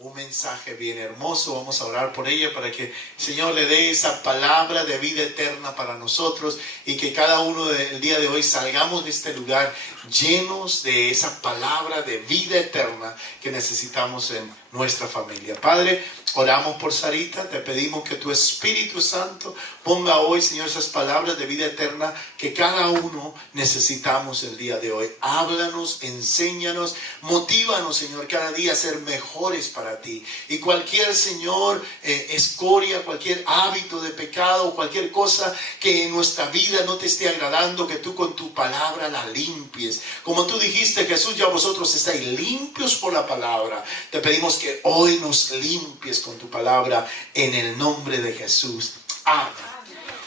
un mensaje bien hermoso. Vamos a orar por ella para que el Señor le dé esa palabra de vida eterna para nosotros y que cada uno del día de hoy salgamos de este lugar llenos de esa palabra de vida eterna que necesitamos en nuestra familia. Padre, oramos por Sarita, te pedimos que tu Espíritu Santo ponga hoy, Señor, esas palabras de vida eterna que cada uno necesitamos el día de hoy. Háblanos, enséñanos, motívanos, Señor, cada día a ser mejores para ti. Y cualquier, Señor, escoria, cualquier hábito de pecado, cualquier cosa que en nuestra vida no te esté agradando, que tú con tu palabra la limpies. Como tú dijiste, Jesús, ya vosotros estáis limpios por la palabra. Te pedimos que hoy nos limpies con tu palabra en el nombre de Jesús. Amén.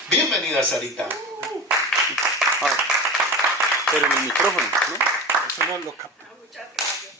Bienvenida, Sarita. Pero en el micrófono, ¿no? Eso no lo capta. Muchas gracias.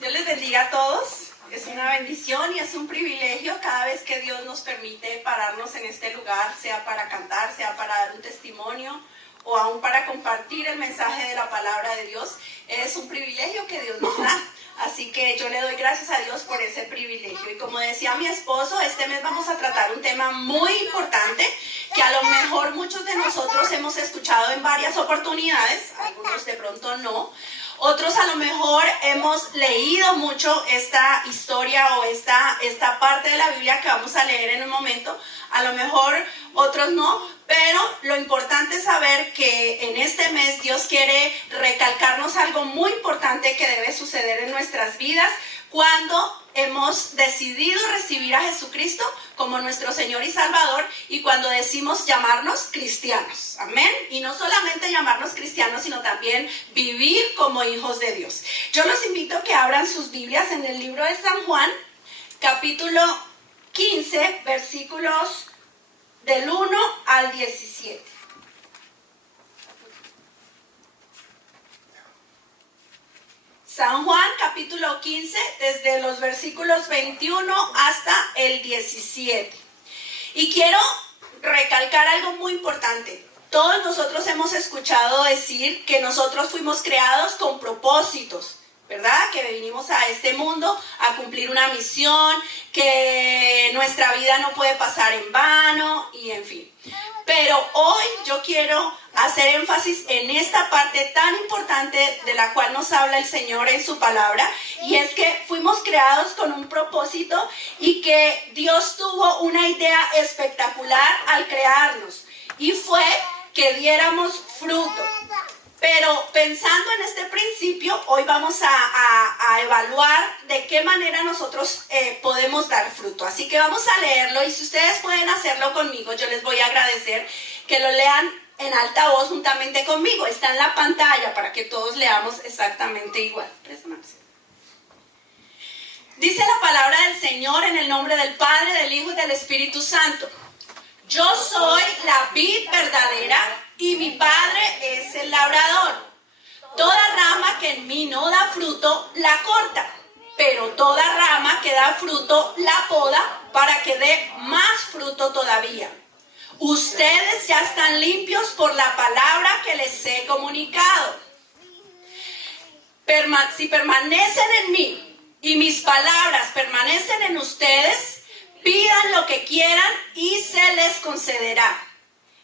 Dios les bendiga a todos. Es una bendición y es un privilegio cada vez que Dios nos permite pararnos en este lugar, sea para cantar, sea para dar un testimonio o aún para compartir el mensaje de la palabra de Dios. Es un privilegio que Dios nos da. Así que yo le doy gracias a Dios por ese privilegio. Y como decía mi esposo, este mes vamos a tratar un tema muy importante que a lo mejor muchos de nosotros hemos escuchado en varias oportunidades, algunos de pronto no. Otros a lo mejor hemos leído mucho esta historia o esta parte de la Biblia que vamos a leer en un momento. A lo mejor otros no, pero lo importante es saber que en este mes Dios quiere recalcarnos algo muy importante que debe suceder en nuestras vidas cuando hemos decidido recibir a Jesucristo como nuestro Señor y Salvador y cuando decimos llamarnos cristianos. Amén. Y no solamente llamarnos cristianos, sino también vivir como hijos de Dios. Yo los invito a que abran sus Biblias en el libro de San Juan, capítulo 15, versículos del 1 al 17. San Juan, capítulo 15, desde los versículos 21 hasta el 17. Y quiero recalcar algo muy importante. Todos nosotros hemos escuchado decir que nosotros fuimos creados con propósitos, ¿verdad? Que venimos a este mundo a cumplir una misión, que nuestra vida no puede pasar en vano y en fin. Pero hoy yo quiero hacer énfasis en esta parte tan importante de la cual nos habla el Señor en su palabra, y es que fuimos creados con un propósito y que Dios tuvo una idea espectacular al crearnos, y fue que diéramos fruto. Pero pensando en este principio, hoy vamos a evaluar de qué manera nosotros podemos dar fruto. Así que vamos a leerlo, y si ustedes pueden hacerlo conmigo, yo les voy a agradecer que lo lean en alta voz juntamente conmigo. Está en la pantalla para que todos leamos exactamente igual. Dice la palabra del Señor en el nombre del Padre, del Hijo y del Espíritu Santo. Yo soy la vid verdadera y mi Padre es el labrador. Toda rama que en mí no da fruto, la corta, pero toda rama que da fruto, la poda para que dé más fruto todavía. Ustedes ya están limpios por la palabra que les he comunicado. Si permanecen en mí y mis palabras permanecen en ustedes, pidan lo que quieran y se les concederá.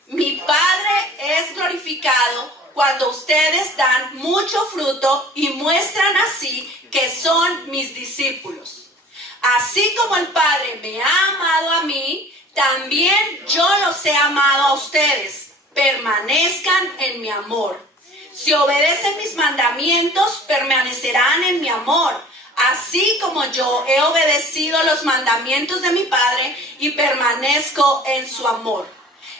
Mi Padre es glorificado cuando ustedes dan mucho fruto y muestran así que son mis discípulos. Así como el Padre me ha amado a mí, también yo los he amado a ustedes. Permanezcan en mi amor. Si obedecen mis mandamientos, permanecerán en mi amor, así como yo he obedecido los mandamientos de mi Padre y permanezco en su amor.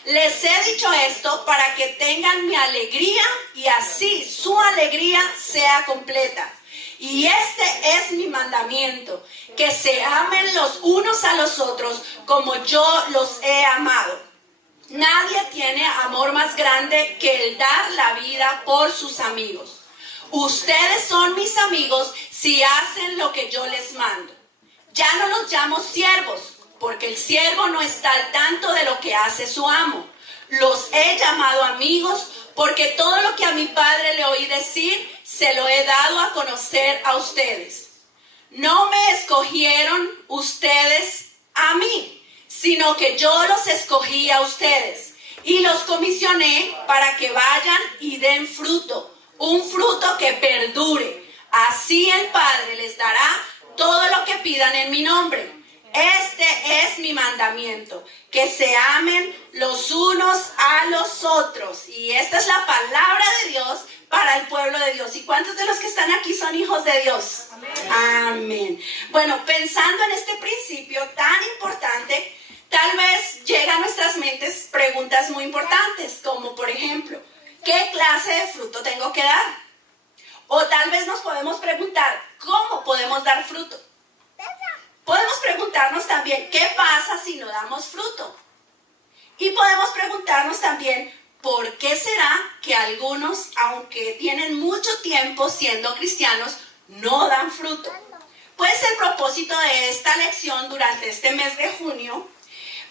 Les he dicho esto para que tengan mi alegría y así su alegría sea completa. Y este es mi mandamiento, que se amen los unos a los otros como yo los he amado. Nadie tiene amor más grande que el dar la vida por sus amigos. Ustedes son mis amigos si hacen lo que yo les mando. Ya no los llamo siervos, porque el siervo no está al tanto de lo que hace su amo. Los he llamado amigos porque todo lo que a mi Padre le oí decir, se lo he dado a conocer a ustedes. no me escogieron ustedes a mí, sino que yo los escogí a ustedes y los comisioné para que vayan y den fruto, un fruto que perdure. Así el Padre les dará todo lo que pidan en mi nombre. Este es mi mandamiento, que se amen los unos a los otros. Y esta es la palabra de Dios para el pueblo de Dios. ¿Y cuántos de los que están aquí son hijos de Dios? Amén. Amén. Bueno, pensando en este principio tan importante, tal vez llegan a nuestras mentes preguntas muy importantes, como por ejemplo, ¿qué clase de fruto tengo que dar? O tal vez nos podemos preguntar, ¿cómo podemos dar fruto? Podemos preguntarnos también, ¿qué pasa si no damos fruto? Y podemos preguntarnos también, ¿por qué será que algunos, aunque tienen mucho tiempo siendo cristianos, no dan fruto? Pues el propósito de esta lección durante este mes de junio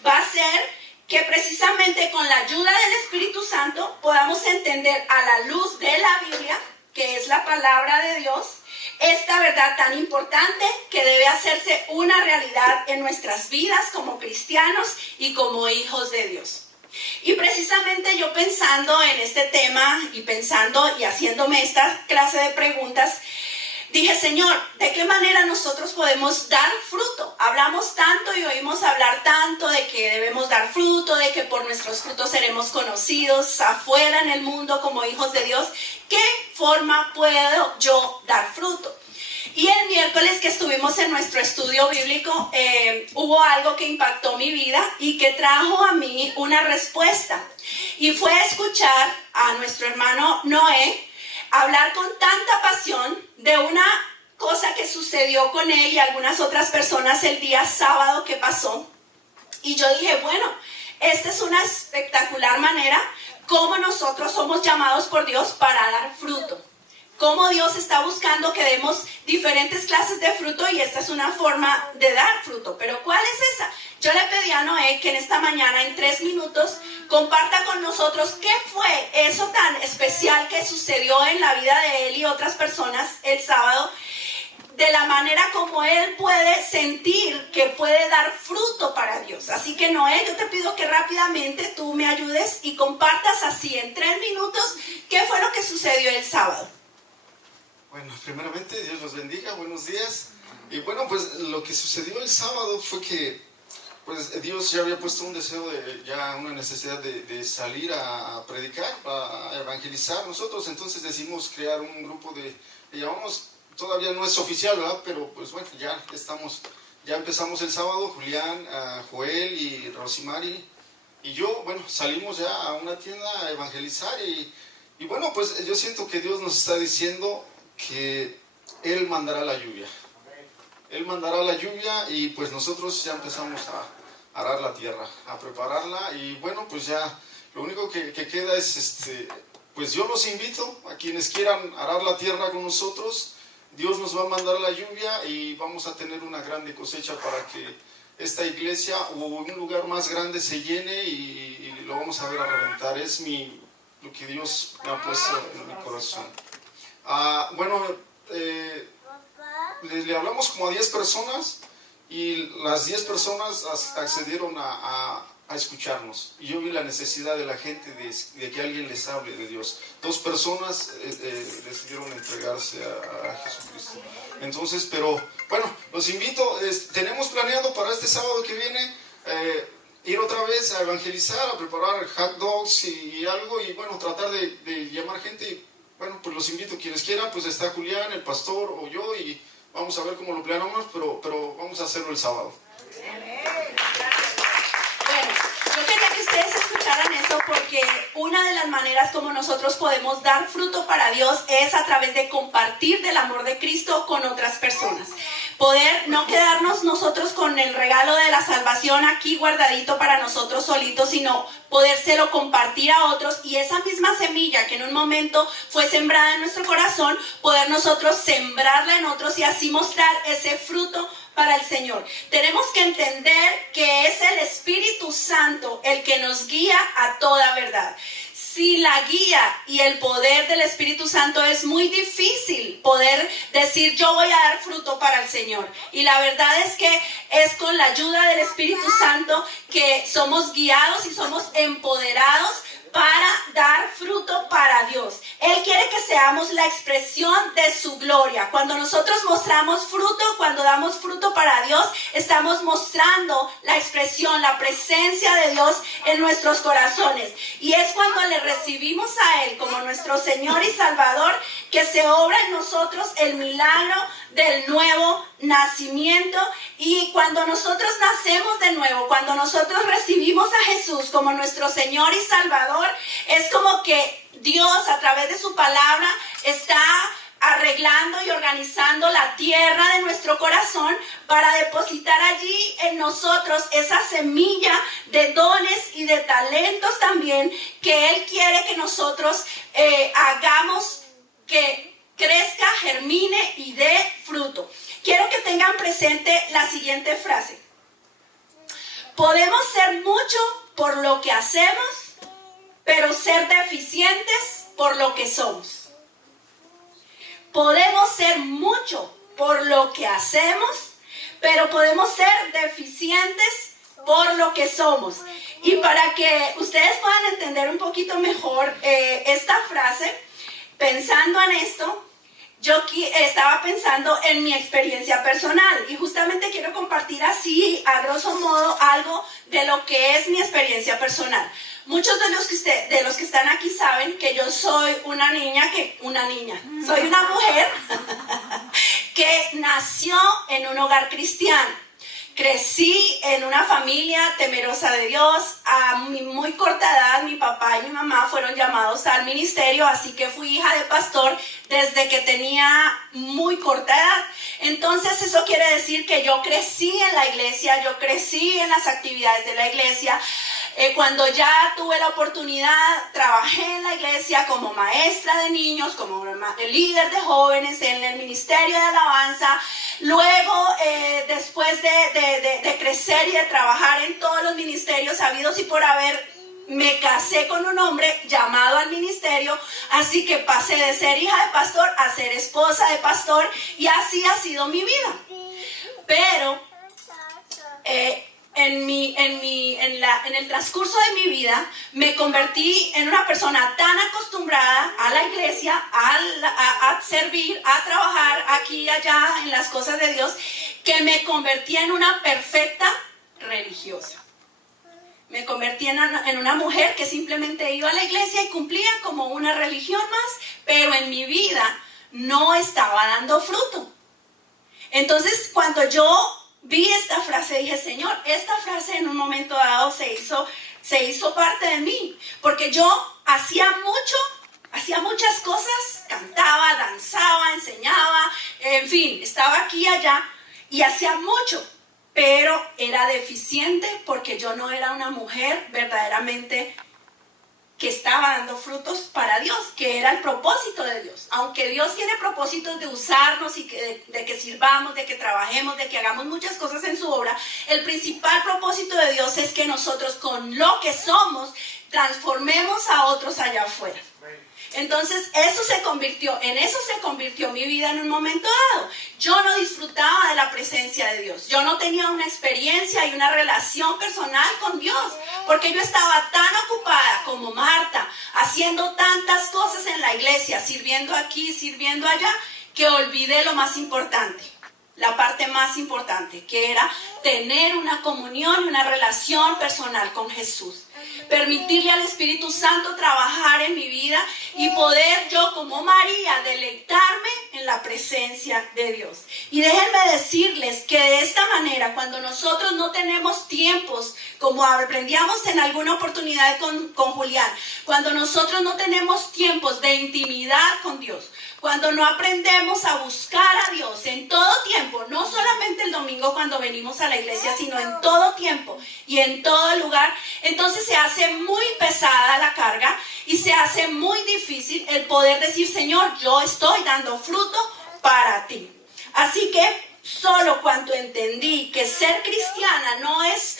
va a ser que precisamente con la ayuda del Espíritu Santo podamos entender a la luz de la Biblia, que es la palabra de Dios, esta verdad tan importante que debe hacerse una realidad en nuestras vidas como cristianos y como hijos de Dios. Y precisamente yo pensando en este tema y pensando y haciéndome esta clase de preguntas, dije, Señor, ¿de qué manera nosotros podemos dar fruto? Hablamos tanto y oímos hablar tanto de que debemos dar fruto, de que por nuestros frutos seremos conocidos afuera en el mundo como hijos de Dios. ¿Qué forma puedo yo dar fruto? Y el miércoles que estuvimos en nuestro estudio bíblico, hubo algo que impactó mi vida y que trajo a mí una respuesta. Y fue escuchar a nuestro hermano Noé hablar con tanta pasión de una cosa que sucedió con él y algunas otras personas el día sábado que pasó. Y yo dije, bueno, esta es una espectacular manera como nosotros somos llamados por Dios para dar fruto. Cómo Dios está buscando que demos diferentes clases de fruto y esta es una forma de dar fruto. Pero ¿cuál es esa? Yo le pedí a Noé que en esta mañana, en 3 minutos, comparta con nosotros qué fue eso tan especial que sucedió en la vida de él y otras personas el sábado, de la manera como él puede sentir que puede dar fruto para Dios. Así que Noé, yo te pido que rápidamente tú me ayudes y compartas así en 3 minutos qué fue lo que sucedió el sábado. Bueno, primeramente, Dios los bendiga, buenos días. Y bueno, pues lo que sucedió el sábado fue que pues Dios ya había puesto un deseo, ya una necesidad de salir a predicar, a evangelizar. Nosotros entonces decidimos crear un grupo le llamamos, todavía no es oficial, ¿verdad? Pero pues bueno, ya empezamos el sábado, Julián, Joel y Rosimari y yo, bueno, salimos ya a una tienda a evangelizar y bueno, pues yo siento que Dios nos está diciendo que Él mandará la lluvia. Él mandará la lluvia y pues nosotros ya empezamos a arar la tierra, a prepararla y bueno, pues ya lo único que queda es, pues yo los invito a quienes quieran arar la tierra con nosotros. Dios nos va a mandar la lluvia y vamos a tener una grande cosecha para que esta iglesia o un lugar más grande se llene y lo vamos a ver a reventar. Es lo que Dios me ha puesto en mi corazón. Bueno, le hablamos como a 10 personas y las 10 personas accedieron a escucharnos. Y yo vi la necesidad de la gente de que alguien les hable de Dios. 2 personas decidieron entregarse a Jesucristo. Entonces, pero bueno, los invito, tenemos planeado para este sábado que viene ir otra vez a evangelizar, a preparar hot dogs y algo y bueno, tratar de llamar gente y bueno, pues los invito, quienes quieran, pues está Julián, el pastor o yo y vamos a ver cómo lo planeamos, pero vamos a hacerlo el sábado. Bueno, yo quería que ustedes escucharan eso porque una de las maneras como nosotros podemos dar fruto para Dios es a través de compartir del amor de Cristo con otras personas. Poder no quedarnos nosotros con el regalo de la salvación aquí guardadito para nosotros solitos, sino podérselo compartir a otros y esa misma semilla que en un momento fue sembrada en nuestro corazón, poder nosotros sembrarla en otros y así mostrar ese fruto para el Señor. Tenemos que entender que es el Espíritu Santo el que nos guía a toda verdad. Sin la guía y el poder del Espíritu Santo es muy difícil poder decir yo voy a dar fruto para el Señor. Y la verdad es que es con la ayuda del Espíritu Santo que somos guiados y somos empoderados para dar fruto para Dios. Él quiere que seamos la expresión de su gloria. Cuando nosotros mostramos fruto, cuando damos fruto para Dios, estamos mostrando la expresión, la presencia de Dios en nuestros corazones. Y es cuando le recibimos a Él como nuestro Señor y Salvador que se obra en nosotros el milagro del nuevo nacimiento. Y cuando nosotros nacemos de nuevo, cuando nosotros recibimos a Jesús como nuestro Señor y Salvador, es como que Dios a través de su palabra está arreglando y organizando la tierra de nuestro corazón para depositar allí en nosotros esa semilla de dones y de talentos también que Él quiere que nosotros hagamos que crezca, germine y dé fruto. Quiero que tengan presente la siguiente frase. Podemos ser mucho por lo que hacemos, pero ser deficientes por lo que somos. Podemos ser mucho por lo que hacemos, pero podemos ser deficientes por lo que somos. Y para que ustedes puedan entender un poquito mejor esta frase, pensando en esto, yo estaba pensando en mi experiencia personal y justamente quiero compartir así, a grosso modo, algo de lo que es mi experiencia personal. Muchos de los que están aquí saben que yo soy soy una mujer que nació en un hogar cristiano. Crecí en una familia temerosa de Dios. A muy corta edad mi papá y mi mamá fueron llamados al ministerio, así que fui hija de pastor desde que tenía muy corta edad. Entonces eso quiere decir que yo crecí en la iglesia, yo crecí en las actividades de la iglesia. Cuando ya tuve la oportunidad, trabajé en la iglesia como maestra de niños, como líder de jóvenes en el ministerio de alabanza. Luego, después de crecer y de trabajar en todos los ministerios habidos y por haber, me casé con un hombre llamado al ministerio, así que pasé de ser hija de pastor a ser esposa de pastor y así ha sido mi vida. Pero en el transcurso de mi vida me convertí en una persona tan acostumbrada a la iglesia, a servir, a trabajar aquí y allá en las cosas de Dios, que me convertí en una perfecta religiosa. Me convertí en una mujer que simplemente iba a la iglesia y cumplía como una religión más, pero en mi vida no estaba dando fruto. Entonces, cuando yo vi esta frase, dije, Señor, esta frase en un momento dado se hizo parte de mí, porque yo hacía muchas cosas, cantaba, danzaba, enseñaba, en fin, estaba aquí y allá y hacía mucho, pero era deficiente porque yo no era una mujer verdaderamente que estaba dando frutos para Dios, que era el propósito de Dios. Aunque Dios tiene propósitos de usarnos y de que sirvamos, de que trabajemos, de que hagamos muchas cosas en su obra, el principal propósito de Dios es que nosotros con lo que somos transformemos a otros allá afuera. Entonces en eso se convirtió mi vida en un momento dado. Yo no disfrutaba de la presencia de Dios. Yo no tenía una experiencia y una relación personal con Dios, porque yo estaba tan ocupada como Marta, haciendo tantas cosas en la iglesia, sirviendo aquí, sirviendo allá, que olvidé lo más importante. La parte más importante, que era tener una comunión y una relación personal con Jesús. Permitirle al Espíritu Santo trabajar en mi vida y poder yo como María deleitarme en la presencia de Dios. Y déjenme decirles que de esta manera, cuando nosotros no tenemos tiempos, como aprendíamos en alguna oportunidad con Julián, cuando nosotros no tenemos tiempos de intimidad con Dios, cuando no aprendemos a buscar a Dios en todo tiempo, no solamente el domingo cuando venimos a la iglesia, sino en todo tiempo y en todo lugar, entonces se hace muy pesada la carga y se hace muy difícil el poder decir, Señor, yo estoy dando fruto para ti. Así que solo cuando entendí que ser cristiana no es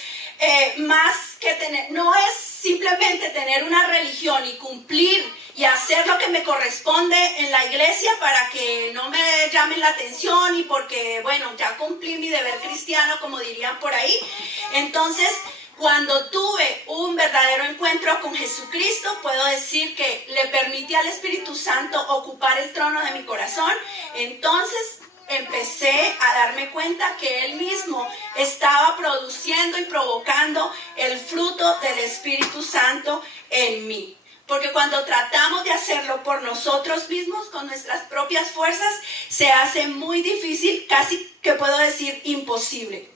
más que tener, no es simplemente tener una religión y cumplir y hacer lo que me corresponde en la iglesia para que no me llamen la atención y porque, bueno, ya cumplí mi deber cristiano, como dirían por ahí. Entonces, cuando tuve un verdadero encuentro con Jesucristo, puedo decir que le permití al Espíritu Santo ocupar el trono de mi corazón. Entonces empecé a darme cuenta que Él mismo estaba produciendo y provocando el fruto del Espíritu Santo en mí. Porque cuando tratamos de hacerlo por nosotros mismos, con nuestras propias fuerzas, se hace muy difícil, casi que puedo decir imposible.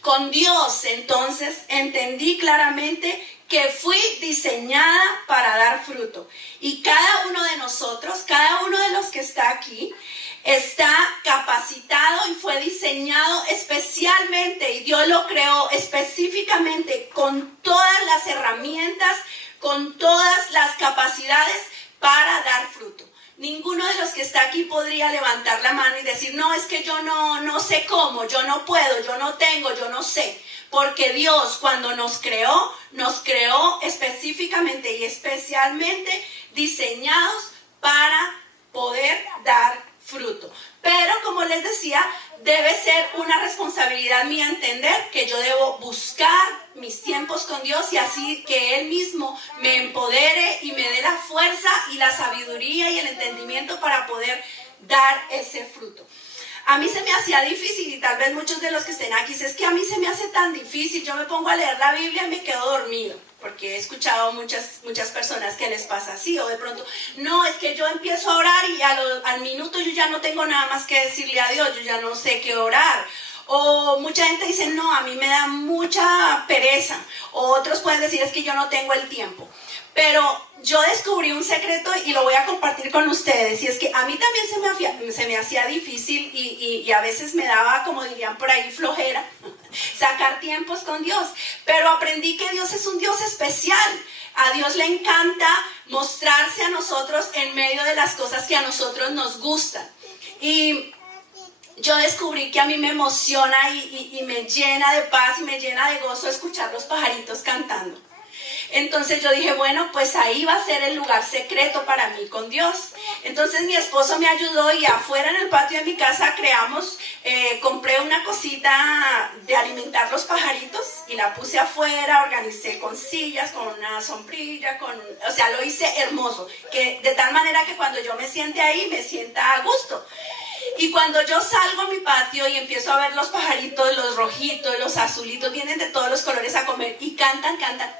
Con Dios, entonces, entendí claramente que fui diseñada para dar fruto. Y cada uno de nosotros, cada uno de los que está aquí, está capacitado y fue diseñado especialmente, y Dios lo creó específicamente con todas las herramientas, con todas las capacidades para dar fruto. Ninguno de los que está aquí podría levantar la mano y decir, no, es que yo no sé cómo, yo no puedo, yo no tengo, yo no sé. Porque Dios, cuando nos creó específicamente y especialmente diseñados para poder dar fruto. Pero como les decía, debe ser una responsabilidad mía entender que yo debo buscar mis tiempos con Dios y así que Él mismo me empodere y me dé la fuerza y la sabiduría y el entendimiento para poder dar ese fruto. A mí se me hacía difícil y tal vez muchos de los que estén aquí dicen, es que a mí se me hace tan difícil, yo me pongo a leer la Biblia y me quedo dormido. Porque he escuchado muchas personas que les pasa así, o de pronto, no, es que yo empiezo a orar y al minuto yo ya no tengo nada más que decirle a Dios, yo ya no sé qué orar. O mucha gente dice, no, a mí me da mucha pereza. O otros pueden decir, es que yo no tengo el tiempo. Pero yo descubrí un secreto y lo voy a compartir con ustedes. Y es que a mí también se me hacía difícil y a veces me daba, como dirían por ahí, flojera sacar tiempos con Dios. Pero aprendí que Dios es un Dios especial. A Dios le encanta mostrarse a nosotros en medio de las cosas que a nosotros nos gustan. Y yo descubrí que a mí me emociona y me llena de paz y me llena de gozo escuchar los pajaritos cantando. Entonces yo dije, bueno, pues ahí va a ser el lugar secreto para mí con Dios. Entonces mi esposo me ayudó y afuera en el patio de mi casa compré una cosita de alimentar los pajaritos y la puse afuera, organicé con sillas, con una sombrilla, o sea, lo hice hermoso, que de tal manera que cuando yo me siente ahí, me sienta a gusto. Y cuando yo salgo a mi patio y empiezo a ver los pajaritos, los rojitos, los azulitos, vienen de todos los colores a comer y cantan,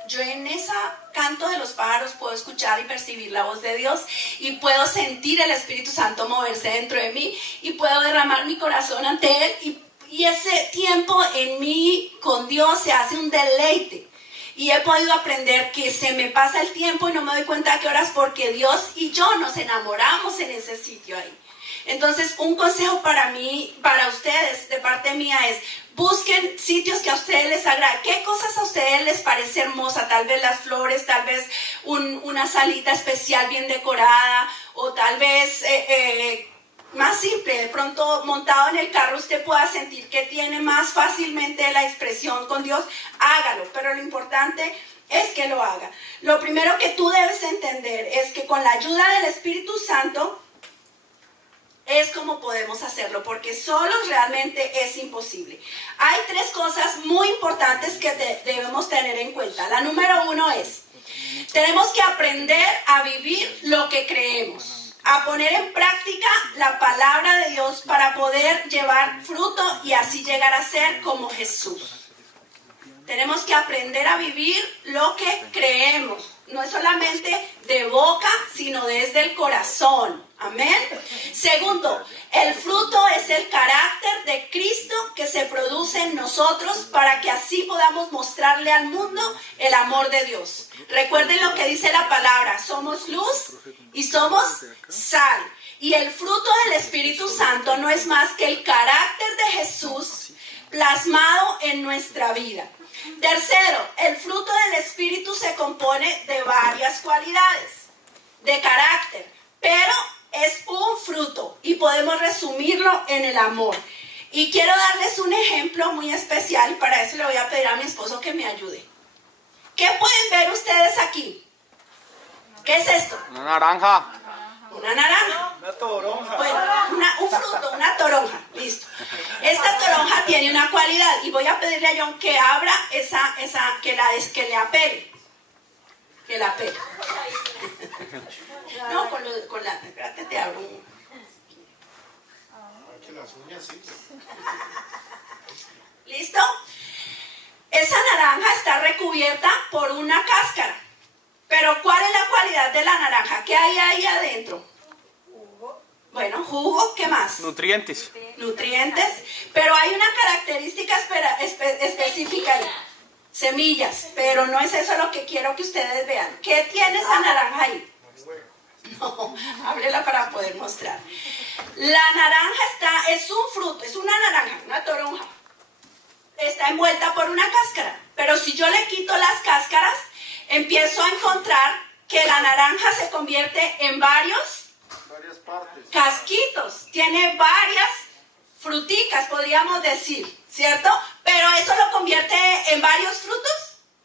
yo en ese canto de los pájaros puedo escuchar y percibir la voz de Dios y puedo sentir el Espíritu Santo moverse dentro de mí y puedo derramar mi corazón ante Él y ese tiempo en mí con Dios se hace un deleite. Y he podido aprender que se me pasa el tiempo y no me doy cuenta a qué horas porque Dios y yo nos enamoramos en ese sitio ahí. Entonces, un consejo para mí, para ustedes, de parte mía es, busquen sitios que a ustedes les agraden. ¿Qué cosas a ustedes les parece hermosa? Tal vez las flores, tal vez una salita especial bien decorada, o tal vez más simple, de pronto montado en el carro usted pueda sentir que tiene más fácilmente la expresión con Dios. Hágalo, pero lo importante es que lo haga. Lo primero que tú debes entender es que con la ayuda del Espíritu Santo, es como podemos hacerlo, porque solos realmente es imposible. Hay 3 cosas muy importantes que debemos tener en cuenta. La número 1 es, tenemos que aprender a vivir lo que creemos, a poner en práctica la palabra de Dios para poder llevar fruto y así llegar a ser como Jesús. Tenemos que aprender a vivir lo que creemos. No es solamente de boca, sino desde el corazón. Amén. Segundo, el fruto es el carácter de Cristo que se produce en nosotros para que así podamos mostrarle al mundo el amor de Dios. Recuerden lo que dice la palabra, somos luz y somos sal. Y el fruto del Espíritu Santo no es más que el carácter de Jesús plasmado en nuestra vida. Tercero, el fruto del Espíritu se compone de varias cualidades de carácter, pero es un fruto y podemos resumirlo en el amor. Y quiero darles un ejemplo muy especial y para eso le voy a pedir a mi esposo que me ayude. ¿Qué pueden ver ustedes aquí? ¿Qué es esto? Una naranja. Una naranja. Una toronja. Bueno, un fruto, una toronja. Listo. Esta toronja tiene una cualidad y voy a pedirle a John que abra que le apele. Que la apele. No, con la... Espérate, te abro un... Que las uñas, sí. ¿Listo? Esa naranja está recubierta por una cáscara. Pero ¿cuál es la cualidad de la naranja? ¿Qué hay ahí adentro? Bueno, jugo, ¿qué más? Nutrientes. Nutrientes, pero hay una característica específica ahí. Semillas, pero no es eso lo que quiero que ustedes vean. ¿Qué tiene esa naranja ahí? No, ábrela para poder mostrar. La naranja es un fruto, es una naranja, una toronja. Está envuelta por una cáscara, pero si yo le quito las cáscaras, empiezo a encontrar que la naranja se convierte en varias partes. casquitos, tiene varias fruticas, podríamos decir, ¿cierto? Pero ¿eso lo convierte en varios frutos?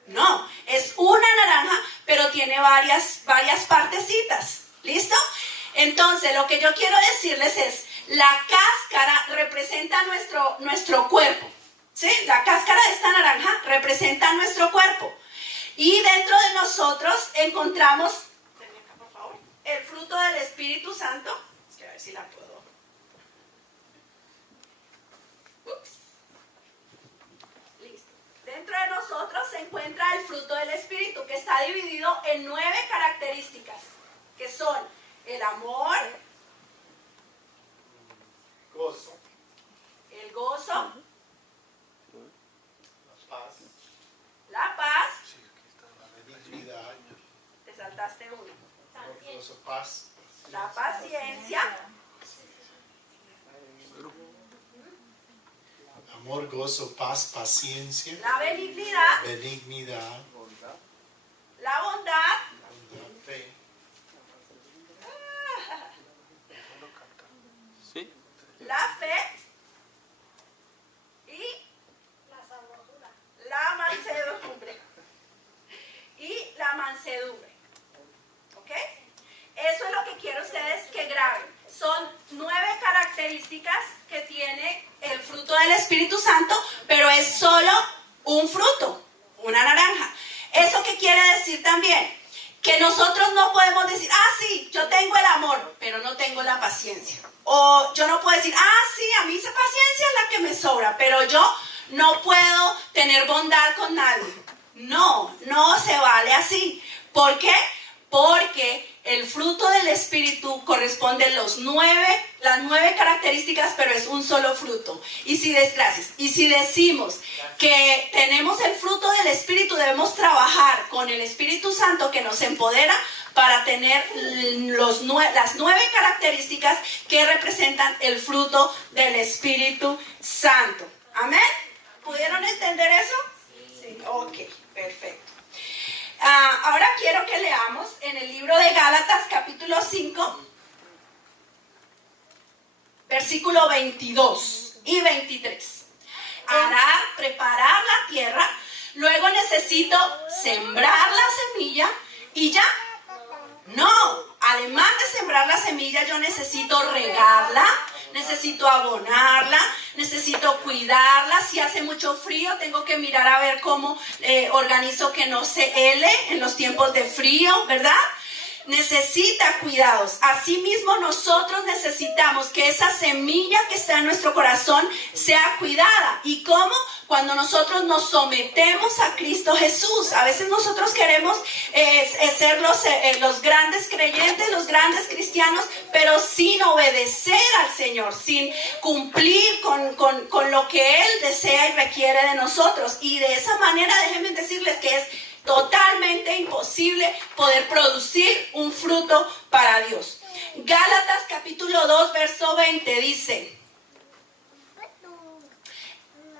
No, es una naranja, pero tiene varias partecitas, ¿listo? Entonces, lo que yo quiero decirles es, la cáscara representa nuestro cuerpo, ¿sí? La cáscara de esta naranja representa nuestro cuerpo. Y dentro de nosotros encontramos, por favor, el fruto del Espíritu Santo. A ver si la puedo. Ups. Listo. Dentro de nosotros se encuentra el fruto del Espíritu, que está dividido en 9 características, que son el amor, Gozo, el gozo, la paz, la paz, la benignidad, te saltaste uno, amor, gozo, paz, la paciencia, amor, gozo, paz, paciencia, la benignidad, benignidad, la bondad, fe, ¿Sí? la fe y la mansedumbre. Y la mansedumbre. ¿Ok? Eso es lo que quiero ustedes que graben. Son 9 características que tiene el fruto del Espíritu Santo, pero es solo un fruto, una naranja. ¿Eso qué quiere decir también? Que nosotros no podemos decir, sí, yo tengo el amor, pero no tengo la paciencia. O yo no puedo decir, sí, a mí esa paciencia es la que me sobra, pero yo no puedo tener bondad con nadie. No, no se vale así. ¿Por qué? Porque el fruto del Espíritu corresponde a las 9 características, pero es un solo fruto. Y si decimos que tenemos el fruto del Espíritu, debemos trabajar con el Espíritu Santo que nos empodera para tener las 9 características que representan el fruto del Espíritu Santo. ¿Amén? ¿Pudieron entender eso? Sí. Ok, perfecto. Ahora quiero que leamos en el libro de Gálatas capítulo 5, versículo 22 y 23. Arar, preparar la tierra, luego necesito sembrar la semilla y ya. No, además de sembrar la semilla yo necesito regarla, necesito abonarla, necesito cuidarla. Si hace mucho frío tengo que mirar a ver cómo organizo que no se hele en los tiempos de frío, ¿verdad? Necesita cuidados. Asimismo nosotros necesitamos que esa semilla que está en nuestro corazón sea cuidada. ¿Y cómo? Cuando nosotros nos sometemos a Cristo Jesús. A veces nosotros queremos ser los grandes creyentes, los grandes cristianos, pero sin obedecer al Señor, sin cumplir con lo que Él desea y requiere de nosotros. Y de esa manera déjenme decirles que es totalmente imposible poder producir un fruto para Dios. Gálatas capítulo 2, verso 20 dice: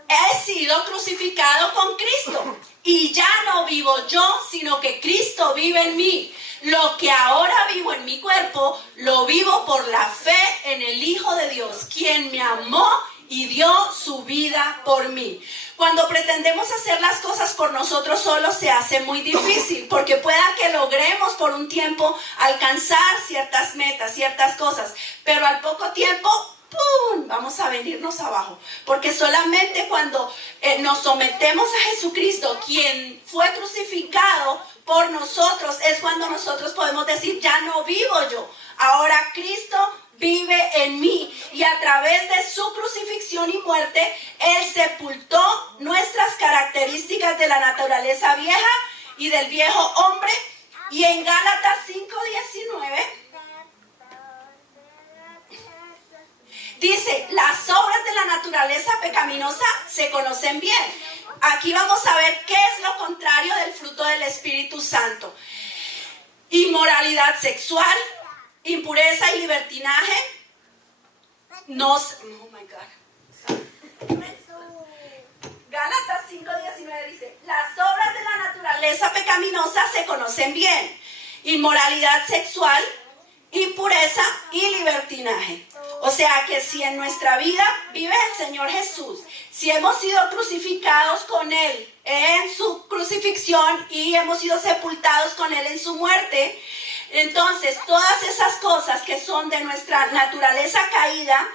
he sido crucificado con Cristo y ya no vivo yo, sino que Cristo vive en mí. Lo que ahora vivo en mi cuerpo, lo vivo por la fe en el Hijo de Dios, quien me amó y dio su vida por mí. Cuando pretendemos hacer las cosas por nosotros solos se hace muy difícil, porque pueda que logremos por un tiempo alcanzar ciertas metas, ciertas cosas, pero al poco tiempo, ¡pum!, vamos a venirnos abajo, porque solamente cuando nos sometemos a Jesucristo, quien fue crucificado por nosotros, es cuando nosotros podemos decir, ya no vivo yo, ahora Cristo vive en mí, y a través de su crucifixión y muerte, Él sepultó nuestras características de la naturaleza vieja y del viejo hombre. Y en Gálatas 5:19 dice, las obras de la naturaleza pecaminosa se conocen bien. Aquí vamos a ver qué es lo contrario del fruto del Espíritu Santo. Inmoralidad sexual, impureza y libertinaje. Oh my God. Gálatas 5:19 dice, las obras de la naturaleza pecaminosa se conocen bien. Inmoralidad sexual, impureza y libertinaje. O sea que si en nuestra vida vive el Señor Jesús, si hemos sido crucificados con Él en su crucifixión y hemos sido sepultados con Él en su muerte, entonces todas esas cosas que son de nuestra naturaleza caída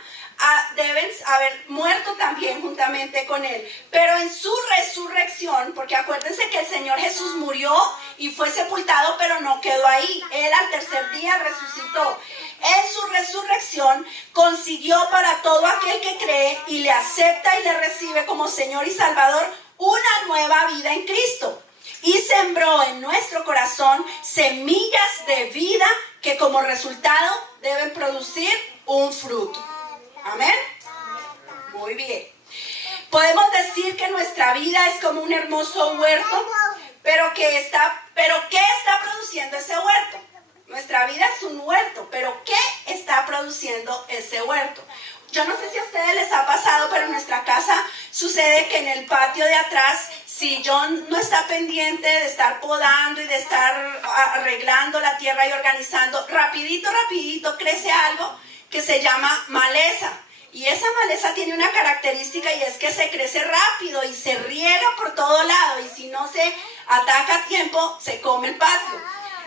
deben haber muerto también juntamente con Él. Pero en su resurrección, porque acuérdense que el Señor Jesús murió y fue sepultado, pero no quedó ahí. Él al tercer día resucitó. En su resurrección consiguió para todo aquel que cree y le acepta y le recibe como Señor y Salvador una nueva vida en Cristo. Y sembró en nuestro corazón semillas de vida que como resultado deben producir un fruto. Amén. Muy bien. Podemos decir que nuestra vida es como un hermoso huerto, pero ¿qué está produciendo ese huerto? Nuestra vida es un huerto, pero ¿qué está produciendo ese huerto? Yo no sé si a ustedes les ha pasado, pero en nuestra casa sucede que en el patio de atrás, si John no está pendiente de estar podando y de estar arreglando la tierra y organizando, rapidito crece algo que se llama maleza. Y esa maleza tiene una característica y es que se crece rápido y se riega por todo lado. Y si no se ataca a tiempo, se come el patio.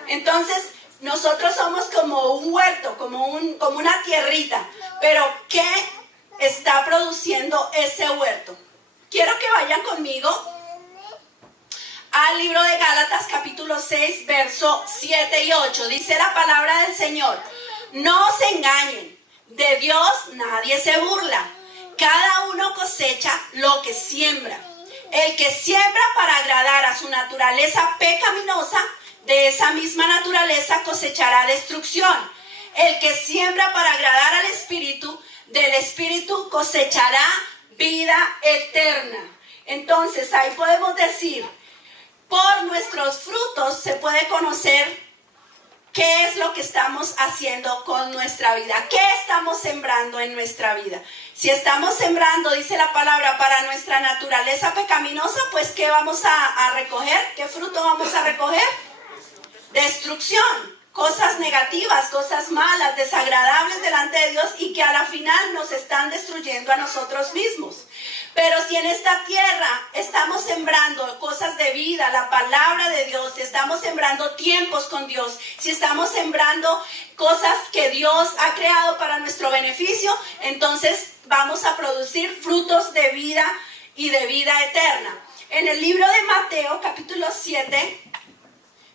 Entonces, nosotros somos como un huerto, como una tierrita. Pero, ¿qué está produciendo ese huerto? Quiero que vayan conmigo al libro de Gálatas, capítulo 6, verso 7 y 8. Dice la palabra del Señor: no se engañen. De Dios nadie se burla. Cada uno cosecha lo que siembra. El que siembra para agradar a su naturaleza pecaminosa, de esa misma naturaleza cosechará destrucción. El que siembra para agradar al Espíritu, del Espíritu cosechará vida eterna. Entonces ahí podemos decir, por nuestros frutos se puede conocer ¿qué es lo que estamos haciendo con nuestra vida? ¿Qué estamos sembrando en nuestra vida? Si estamos sembrando, dice la palabra, para nuestra naturaleza pecaminosa, pues ¿qué vamos a recoger? ¿Qué fruto vamos a recoger? Destrucción, cosas negativas, cosas malas, desagradables delante de Dios y que a la final nos están destruyendo a nosotros mismos. Pero si en esta tierra estamos sembrando cosas de vida, la palabra de Dios, si estamos sembrando tiempos con Dios, si estamos sembrando cosas que Dios ha creado para nuestro beneficio, entonces vamos a producir frutos de vida y de vida eterna. En el libro de Mateo, capítulo 7,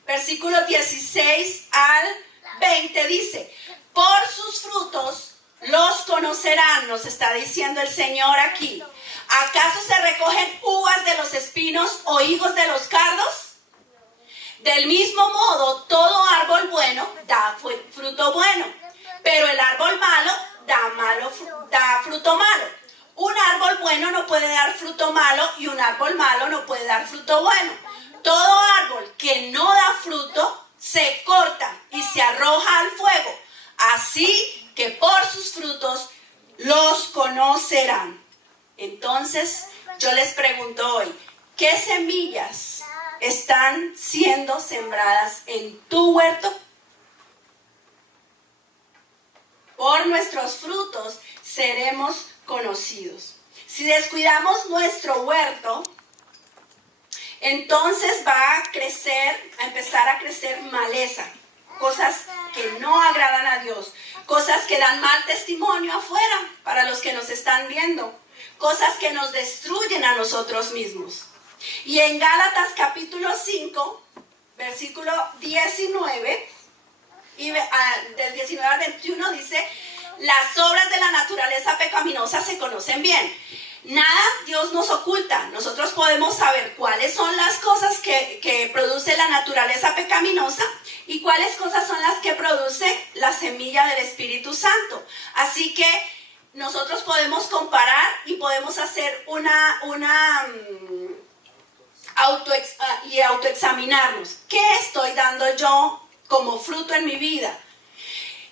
versículos 16 al 20 dice: por sus frutos los conocerán, nos está diciendo el Señor aquí. ¿Acaso se recogen uvas de los espinos o higos de los cardos? Del mismo modo, todo árbol bueno da fruto bueno, pero el árbol malo da fruto malo. Un árbol bueno no puede dar fruto malo y un árbol malo no puede dar fruto bueno. Todo árbol que no da fruto se corta y se arroja al fuego. Así que por sus frutos los conocerán. Entonces, yo les pregunto hoy, ¿qué semillas están siendo sembradas en tu huerto? Por nuestros frutos seremos conocidos. Si descuidamos nuestro huerto, entonces va a empezar a crecer maleza, cosas que no agradan a Dios, cosas que dan mal testimonio afuera para los que nos están viendo, cosas que nos destruyen a nosotros mismos. Y en Gálatas capítulo 5, versículo 19, del 19 al 21 dice: las obras de la naturaleza pecaminosa se conocen bien. Nada Dios nos oculta. Nosotros podemos saber cuáles son las cosas que produce la naturaleza pecaminosa y cuáles cosas son las que produce la semilla del Espíritu Santo. Así que nosotros podemos comparar y podemos hacer autoexaminarnos. ¿Qué estoy dando yo como fruto en mi vida?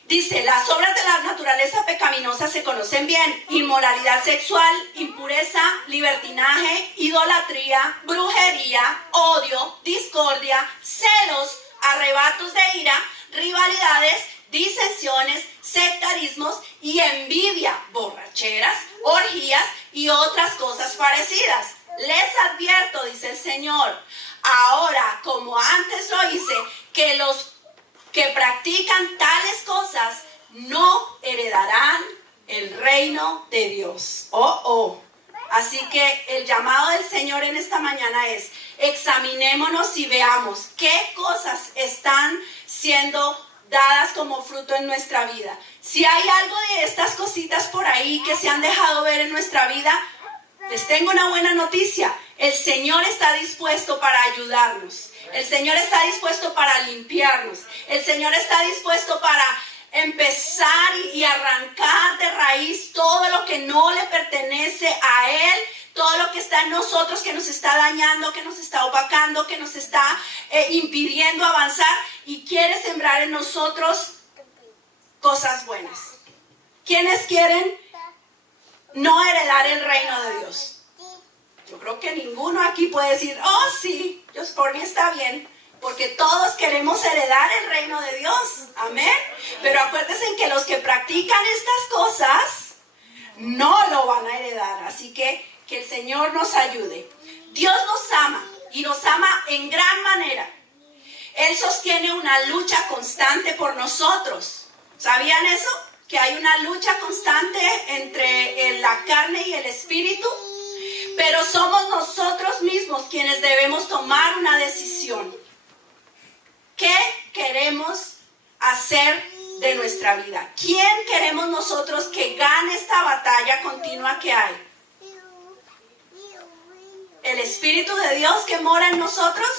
Dice, las obras de la naturaleza pecaminosa se conocen bien: inmoralidad sexual, impureza, libertinaje, idolatría, brujería, odio, discordia, celos, arrebatos de ira, rivalidades, disensiones, sectarismos y envidia, borracheras, orgías y otras cosas parecidas. Les advierto, dice el Señor, ahora como antes lo hice, que los que practican tales cosas no heredarán el reino de Dios. Así que el llamado del Señor en esta mañana es: examinémonos y veamos qué cosas están siendo dadas como fruto en nuestra vida. Si hay algo de estas cositas por ahí que se han dejado ver en nuestra vida, les tengo una buena noticia: el Señor está dispuesto para ayudarnos. El Señor está dispuesto para limpiarnos. El Señor está dispuesto para empezar y arrancar de raíz todo lo que no le pertenece a Él, todo lo que está en nosotros, que nos está dañando, que nos está opacando, que nos está impidiendo avanzar, y quiere sembrar en nosotros cosas buenas. ¿Quiénes quieren no heredar el reino de Dios? Yo creo que ninguno aquí puede decir: oh sí, Dios, por mí está bien, porque todos queremos heredar el reino de Dios, amén. Pero acuérdense que los que practican estas cosas no lo van a heredar, así que el Señor nos ayude. Dios nos ama y nos ama en gran manera. Él sostiene una lucha constante por nosotros. ¿Sabían eso? Que hay una lucha constante entre la carne y el espíritu. Pero somos nosotros mismos quienes debemos tomar una decisión. ¿Qué queremos hacer de nuestra vida? ¿Quién queremos nosotros que gane esta batalla continua que hay? ¿El Espíritu de Dios que mora en nosotros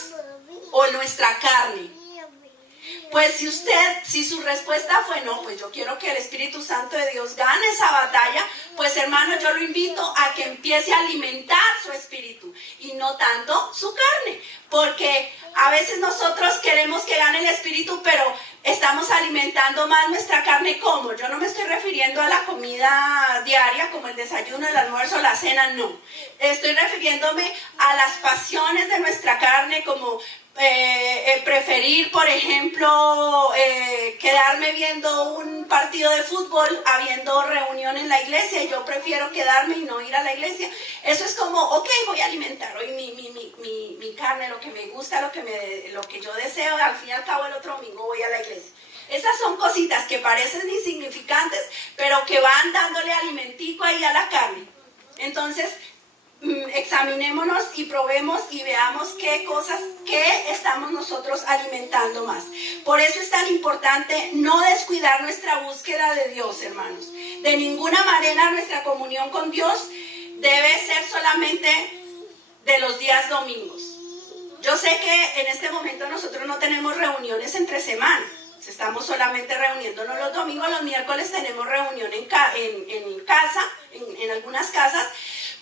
o nuestra carne? Pues si su respuesta fue no, pues yo quiero que el Espíritu Santo de Dios gane esa batalla, pues hermano, yo lo invito a que empiece a alimentar su espíritu y no tanto su carne, porque a veces nosotros queremos que gane el espíritu, pero estamos alimentando más nuestra carne. ¿Cómo? Yo no me estoy refiriendo a la comida diaria como el desayuno, el almuerzo, la cena, no. Estoy refiriéndome a las pasiones de nuestra carne, como preferir, por ejemplo, quedarme viendo un partido de fútbol habiendo reunión en la iglesia, y yo prefiero quedarme y no ir a la iglesia. Eso es como, ok, voy a alimentar hoy mi carne, lo que me gusta, lo que yo deseo. Al fin y al cabo el otro domingo voy a la iglesia. Esas son cositas que parecen insignificantes, pero que van dándole alimentico ahí a la carne. Entonces, examinémonos y probemos y veamos qué estamos nosotros alimentando más. Por eso es tan importante no descuidar nuestra búsqueda de Dios, hermanos. De ninguna manera nuestra comunión con Dios debe ser solamente de los días domingos. Yo sé que en este momento nosotros no tenemos reuniones entre semana. Estamos solamente reuniéndonos los domingos. Los miércoles tenemos reunión en casa, en algunas casas.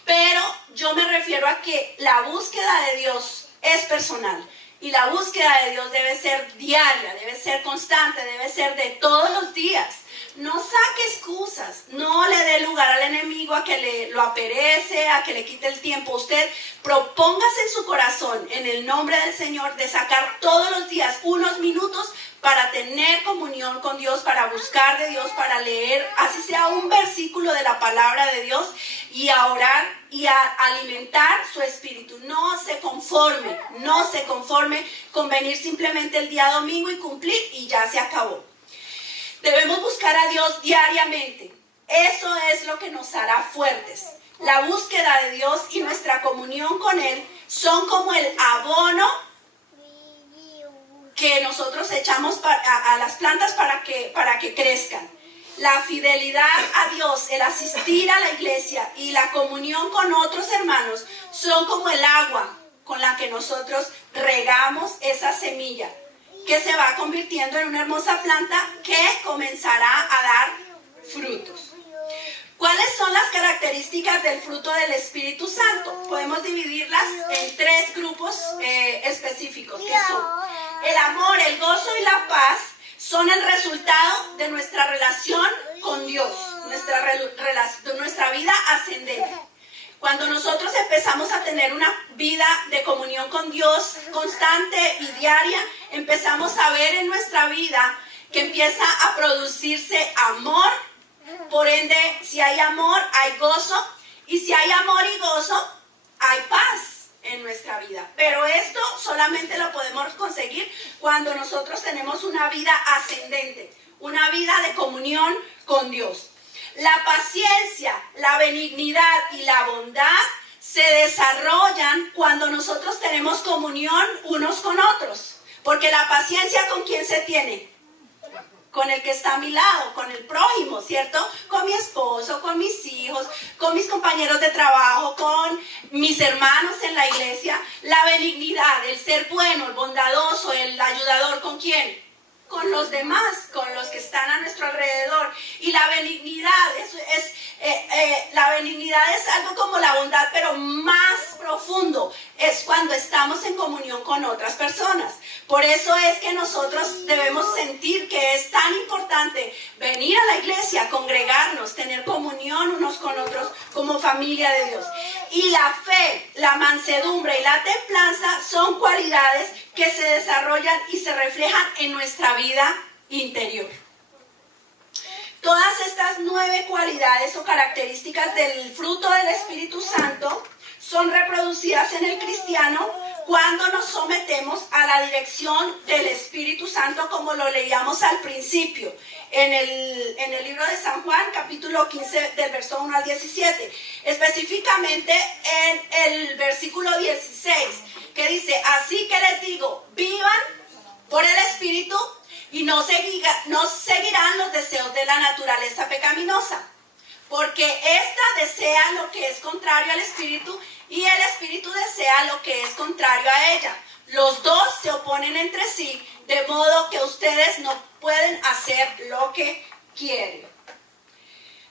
Pero yo me refiero a que la búsqueda de Dios es personal. Y la búsqueda de Dios debe ser diaria, debe ser constante, debe ser de todos los días. No saque excusas, no le dé lugar al enemigo a que lo aperece, a que le quite el tiempo. Usted propóngase en su corazón, en el nombre del Señor, de sacar todos los días unos minutos para tener comunión con Dios, para buscar de Dios, para leer, así sea un versículo de la palabra de Dios, y a orar y a alimentar su espíritu. No se conforme con venir simplemente el día domingo y cumplir y ya se acabó. Debemos buscar a Dios diariamente. Eso es lo que nos hará fuertes. La búsqueda de Dios y nuestra comunión con Él son como el abono que nosotros echamos a las plantas para que crezcan. La fidelidad a Dios, el asistir a la iglesia y la comunión con otros hermanos son como el agua con la que nosotros regamos esa semilla, que se va convirtiendo en una hermosa planta que comenzará a dar frutos. ¿Cuáles son las características del fruto del Espíritu Santo? Podemos dividirlas en 3 grupos específicos, que son el amor, el gozo y la paz. Son el resultado de nuestra relación con Dios, de nuestra vida ascendente. Cuando nosotros empezamos a tener una vida de comunión con Dios constante y diaria, empezamos a ver en nuestra vida que empieza a producirse amor. Por ende, si hay amor, hay gozo. Y si hay amor y gozo, hay paz en nuestra vida. Pero esto solamente lo podemos conseguir cuando nosotros tenemos una vida ascendente, una vida de comunión con Dios. La paciencia, la benignidad y la bondad se desarrollan cuando nosotros tenemos comunión unos con otros. Porque la paciencia, ¿con quién se tiene? Con el que está a mi lado, con el prójimo, ¿cierto? Con mi esposo, con mis hijos, con mis compañeros de trabajo, con mis hermanos en la iglesia. La benignidad, el ser bueno, el bondadoso, el ayudador, ¿con quién? Con los demás, con los que están a nuestro alrededor. Y la benignidad es algo como la bondad, pero más profundo. Es cuando estamos en comunión con otras personas. Por eso es que nosotros debemos sentir que es tan importante venir a la iglesia, congregarnos, tener comunión unos con otros como familia de Dios. Y la fe, la mansedumbre y la templanza son cualidades que se desarrollan y se reflejan en nuestra vida interior. Todas estas 9 cualidades o características del fruto del Espíritu Santo son reproducidas en el cristiano cuando nos sometemos a la dirección del Espíritu Santo, como lo leíamos al principio en el libro de San Juan, capítulo 15, del verso 1 al 17. Específicamente en el versículo 16, que dice: así que les digo, vivan por el Espíritu y no seguirán los deseos de la naturaleza pecaminosa, porque ésta desea lo que es contrario al Espíritu y el Espíritu desea lo que es contrario a ella. Los dos se oponen entre sí, de modo que ustedes no pueden hacer lo que quieren.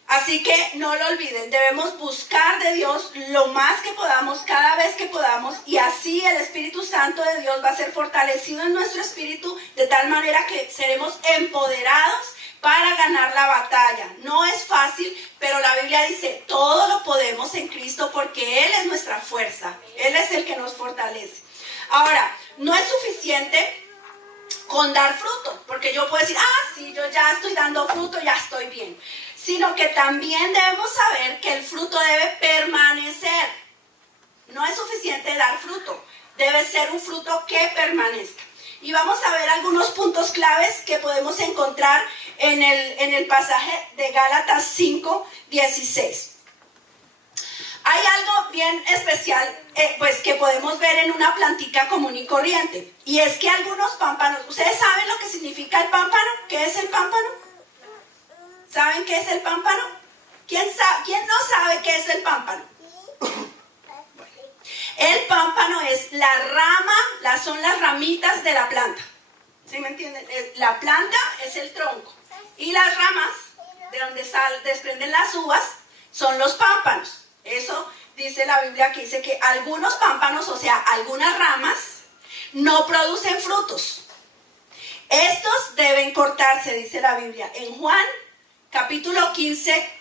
Así que no lo olviden, debemos buscar de Dios lo más que podamos, cada vez que podamos, y así el Espíritu Santo de Dios va a ser fortalecido en nuestro espíritu, de tal manera que seremos empoderados para ganar la batalla. No es fácil, pero la Biblia dice, todo lo podemos en Cristo porque Él es nuestra fuerza, Él es el que nos fortalece. Ahora, no es suficiente con dar fruto, porque yo puedo decir, sí, yo ya estoy dando fruto, ya estoy bien. Sino que también debemos saber que el fruto debe permanecer. No es suficiente dar fruto, debe ser un fruto que permanezca. Y vamos a ver algunos puntos claves que podemos encontrar en el pasaje de Gálatas 5:16. Hay algo bien especial pues que podemos ver en una plantica común y corriente. Y es que algunos pámpanos, ¿ustedes saben lo que significa el pámpano? ¿Qué es el pámpano? ¿Saben qué es el pámpano? ¿Quién no sabe qué es el pámpano? El pámpano es la rama, son las ramitas de la planta. ¿Sí me entienden? La planta es el tronco. Y las ramas, de donde desprenden las uvas, son los pámpanos. Eso dice la Biblia, que dice que algunos pámpanos, o sea, algunas ramas, no producen frutos. Estos deben cortarse, dice la Biblia, en Juan capítulo 15.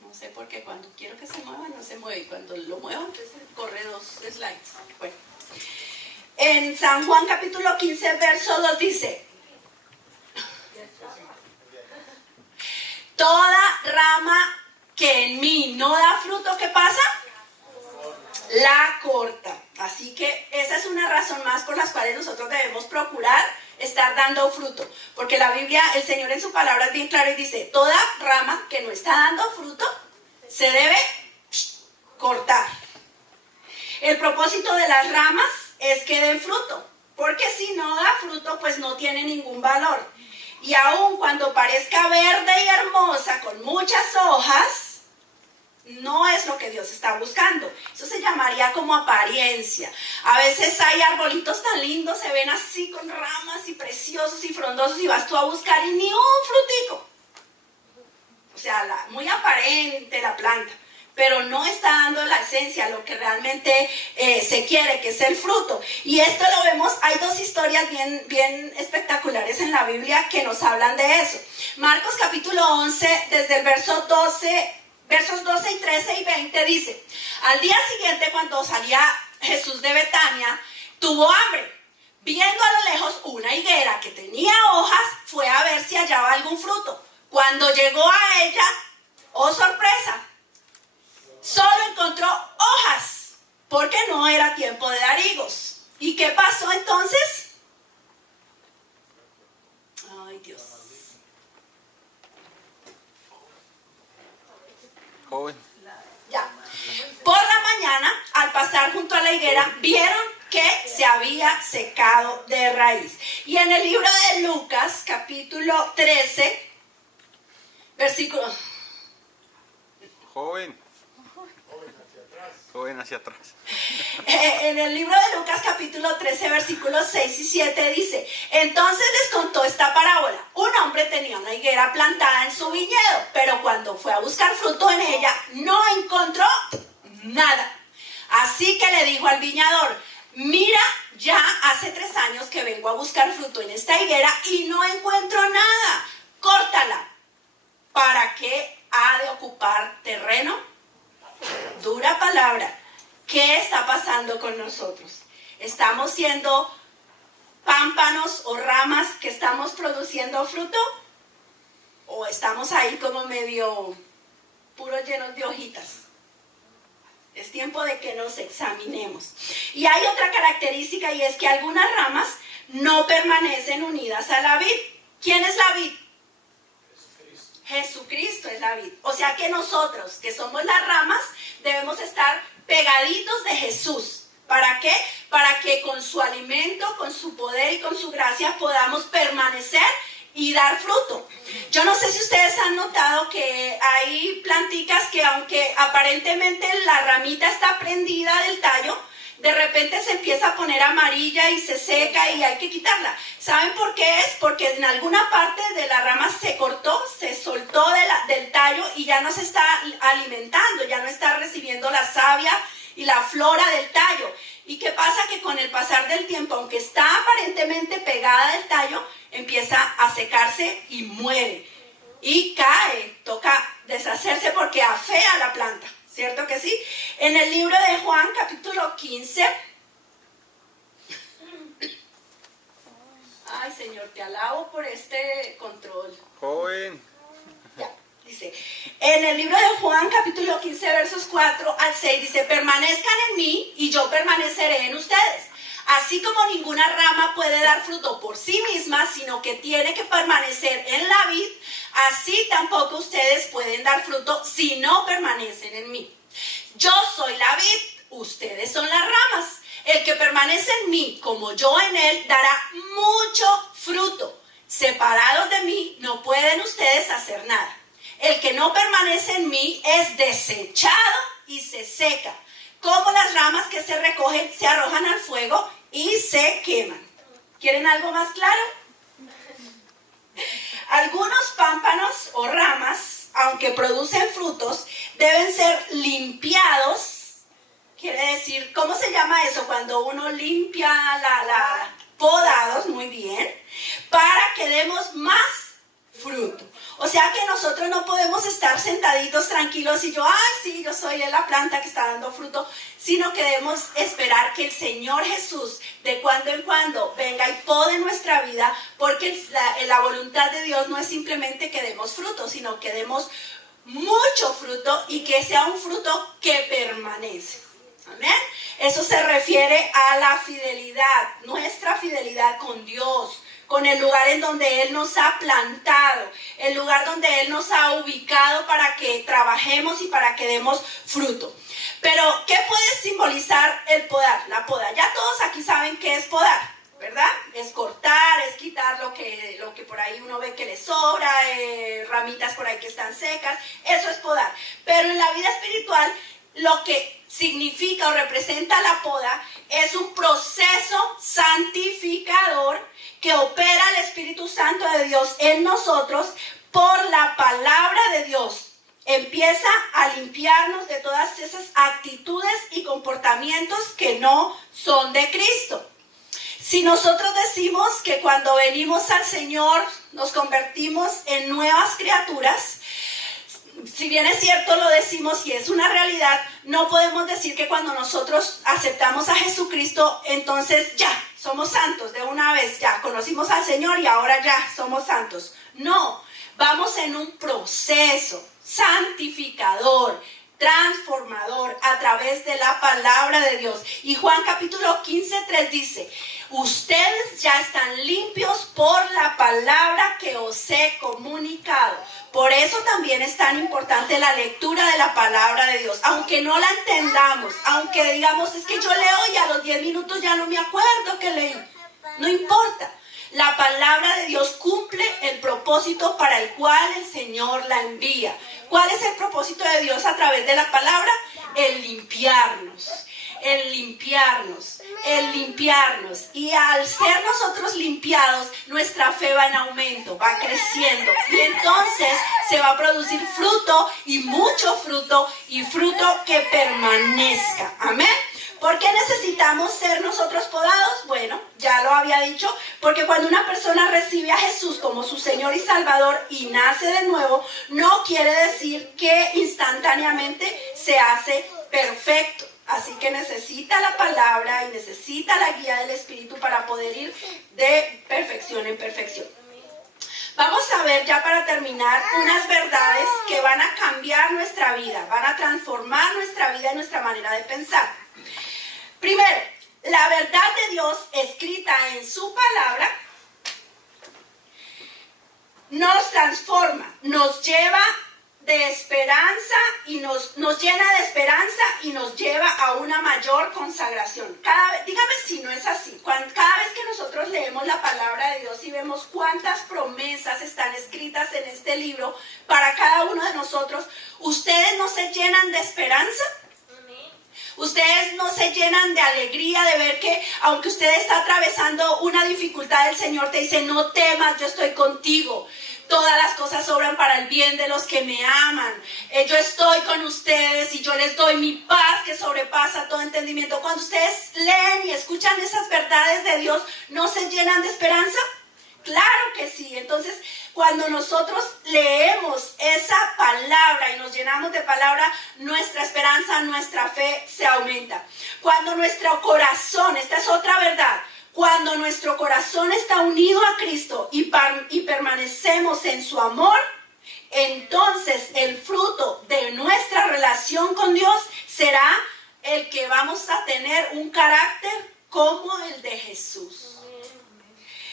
No sé por qué cuando quiero que se mueva no se mueve y cuando lo muevo entonces corre 2 slides. Bueno. En San Juan capítulo 15 verso 2 dice: toda rama que en mí no da fruto, ¿qué pasa? La corta. Así que esa es una razón más por las cuales nosotros debemos procurar estar dando fruto. Porque la Biblia, el Señor en su palabra es bien claro y dice: toda rama que no está dando fruto se debe cortar. El propósito de las ramas es que den fruto. Porque si no da fruto, pues no tiene ningún valor. Y aun cuando parezca verde y hermosa, con muchas hojas, no es lo que Dios está buscando. Eso se llamaría como apariencia. A veces hay arbolitos tan lindos, se ven así con ramas y preciosos y frondosos y vas tú a buscar y ni un frutico. O sea, muy aparente la planta, pero no está dando la esencia, lo que realmente se quiere, que es el fruto. Y esto lo vemos, hay 2 historias bien espectaculares en la Biblia que nos hablan de eso. Marcos capítulo 11, desde el versos 12 y 13 y 20 dice: al día siguiente, cuando salía Jesús de Betania, tuvo hambre. Viendo a lo lejos una higuera que tenía hojas, fue a ver si hallaba algún fruto. Cuando llegó a ella, ¡oh sorpresa!, solo encontró hojas, porque no era tiempo de dar higos. ¿Y qué pasó entonces? Ay, Dios. Joven. Ya. Por la mañana, al pasar junto a la higuera, vieron que se había secado de raíz. Y en el libro de Lucas, capítulo 13, versículo... Joven. Joven hacia atrás. En el libro de Lucas capítulo 13 versículos 6 y 7 dice: entonces les contó esta parábola. Un hombre tenía una higuera plantada en su viñedo, pero cuando fue a buscar fruto en ella no encontró nada. Así que le dijo al viñador: mira, ya hace 3 años que vengo a buscar fruto en esta higuera y no encuentro nada. Córtala. ¿Para qué ha de ocupar terreno? Dura palabra. ¿Qué está pasando con nosotros? ¿Estamos siendo pámpanos o ramas que estamos produciendo fruto? ¿O estamos ahí como medio puros llenos de hojitas? Es tiempo de que nos examinemos. Y hay otra característica, y es que algunas ramas no permanecen unidas a la vid. ¿Quién es la vid? Jesucristo es la vid. O sea que nosotros, que somos las ramas, debemos estar pegaditos de Jesús. ¿Para qué? Para que con su alimento, con su poder y con su gracia podamos permanecer y dar fruto. Yo no sé si ustedes han notado que hay planticas que, aunque aparentemente la ramita está prendida del tallo, de repente se empieza a poner amarilla y se seca y hay que quitarla. ¿Saben por qué es? Porque en alguna parte de la rama se cortó, se soltó del tallo y ya no se está alimentando, ya no está recibiendo la savia y la flora del tallo. ¿Y qué pasa? Que con el pasar del tiempo, aunque está aparentemente pegada del tallo, empieza a secarse y muere. Y cae, toca deshacerse porque afea la planta. ¿Cierto que sí? En el libro de Juan, capítulo 15. Ay, Señor, te alabo por este control. Joven. Ya, dice. En el libro de Juan, capítulo 15, versos 4 al 6, dice: permanezcan en mí y yo permaneceré en ustedes. Así como ninguna rama puede dar fruto por sí misma, sino que tiene que permanecer en la vid, así tampoco ustedes pueden dar fruto si no permanecen en mí. Yo soy la vid, ustedes son las ramas. El que permanece en mí, como yo en él, dará mucho fruto. Separados de mí, no pueden ustedes hacer nada. El que no permanece en mí es desechado y se seca. Como las ramas que se recogen, se arrojan al fuego y se queman. ¿Quieren algo más claro? Algunos pámpanos o ramas, aunque producen frutos, deben ser limpiados. Quiere decir, ¿cómo se llama eso? Cuando uno limpia podados, muy bien, para que demos más fruto. O sea que nosotros no podemos estar sentaditos tranquilos y yo, sí, yo soy la planta que está dando fruto, sino que debemos esperar que el Señor Jesús de cuando en cuando venga y pode nuestra vida, porque la voluntad de Dios no es simplemente que demos fruto, sino que demos mucho fruto y que sea un fruto que permanece. Amén. Eso se refiere a la fidelidad, nuestra fidelidad con Dios, con el lugar en donde Él nos ha plantado, el lugar donde Él nos ha ubicado para que trabajemos y para que demos fruto. Pero, ¿qué puede simbolizar el podar? La poda. Ya todos aquí saben qué es podar, ¿verdad? Es cortar, es quitar lo que por ahí uno ve que le sobra, ramitas por ahí que están secas, eso es podar. Pero en la vida espiritual, lo que significa o representa la poda es un proceso santificador que opera el Espíritu Santo de Dios en nosotros por la palabra de Dios. Empieza a limpiarnos de todas esas actitudes y comportamientos que no son de Cristo. Si nosotros decimos que cuando venimos al Señor nos convertimos en nuevas criaturas, si bien es cierto, lo decimos y es una realidad, no podemos decir que cuando nosotros aceptamos a Jesucristo, entonces ya, somos santos de una vez, ya, conocimos al Señor y ahora ya, somos santos. No, vamos en un proceso santificador, transformador, a través de la palabra de Dios. Y Juan capítulo 15:3 dice, ustedes ya están limpios por la palabra que os he comunicado. Por eso también es tan importante la lectura de la palabra de Dios. Aunque no la entendamos, aunque digamos, es que yo leo y a los 10 minutos ya no me acuerdo que leí. No importa. La palabra de Dios cumple el propósito para el cual el Señor la envía. ¿Cuál es el propósito de Dios a través de la palabra? El limpiarnos. El limpiarnos, el limpiarnos. Y al ser nosotros limpiados, nuestra fe va en aumento, va creciendo. Y entonces se va a producir fruto y mucho fruto y fruto que permanezca. Amén. ¿Por qué necesitamos ser nosotros podados? Bueno, ya lo había dicho, porque cuando una persona recibe a Jesús como su Señor y Salvador y nace de nuevo, no quiere decir que instantáneamente se hace perfecto. Así que necesita la palabra y necesita la guía del Espíritu para poder ir de perfección en perfección. Vamos a ver ya para terminar unas verdades que van a cambiar nuestra vida, van a transformar nuestra vida y nuestra manera de pensar. Primero, la verdad de Dios escrita en su palabra nos transforma, nos lleva de esperanza y nos llena de esperanza y nos lleva a una mayor consagración. Dígame si no es así. Cada vez que nosotros leemos la palabra de Dios y vemos cuántas promesas están escritas en este libro para cada uno de nosotros, ¿ustedes no se llenan de esperanza? Ustedes no se llenan de alegría de ver que aunque usted está atravesando una dificultad, el Señor te dice, no temas, yo estoy contigo. Todas las cosas obran para el bien de los que me aman. Yo estoy con ustedes y yo les doy mi paz que sobrepasa todo entendimiento. Cuando ustedes leen y escuchan esas verdades de Dios, ¿no se llenan de esperanza? Claro que sí. Entonces, cuando nosotros leemos esa palabra y nos llenamos de palabra, nuestra esperanza, nuestra fe se aumenta. Cuando nuestro corazón, esta es otra verdad, cuando nuestro corazón está unido a Cristo y permanecemos en su amor, entonces el fruto de nuestra relación con Dios será el que vamos a tener un carácter como el de Jesús.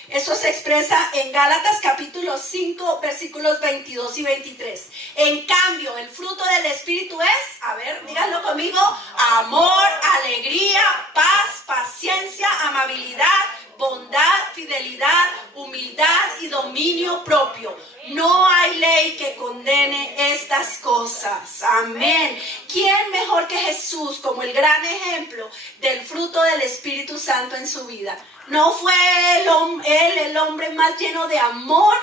Eso se expresa en Gálatas capítulo 5, versículos 22 y 23. En cambio, el fruto del Espíritu es, a ver, díganlo conmigo, amor, alegría, paz, paciencia, amabilidad, bondad, fidelidad, humildad y dominio propio. No hay ley que condene estas cosas. Amén. ¿Quién mejor que Jesús como el gran ejemplo del fruto del Espíritu Santo en su vida? ¿No fue él el hombre más lleno de amor?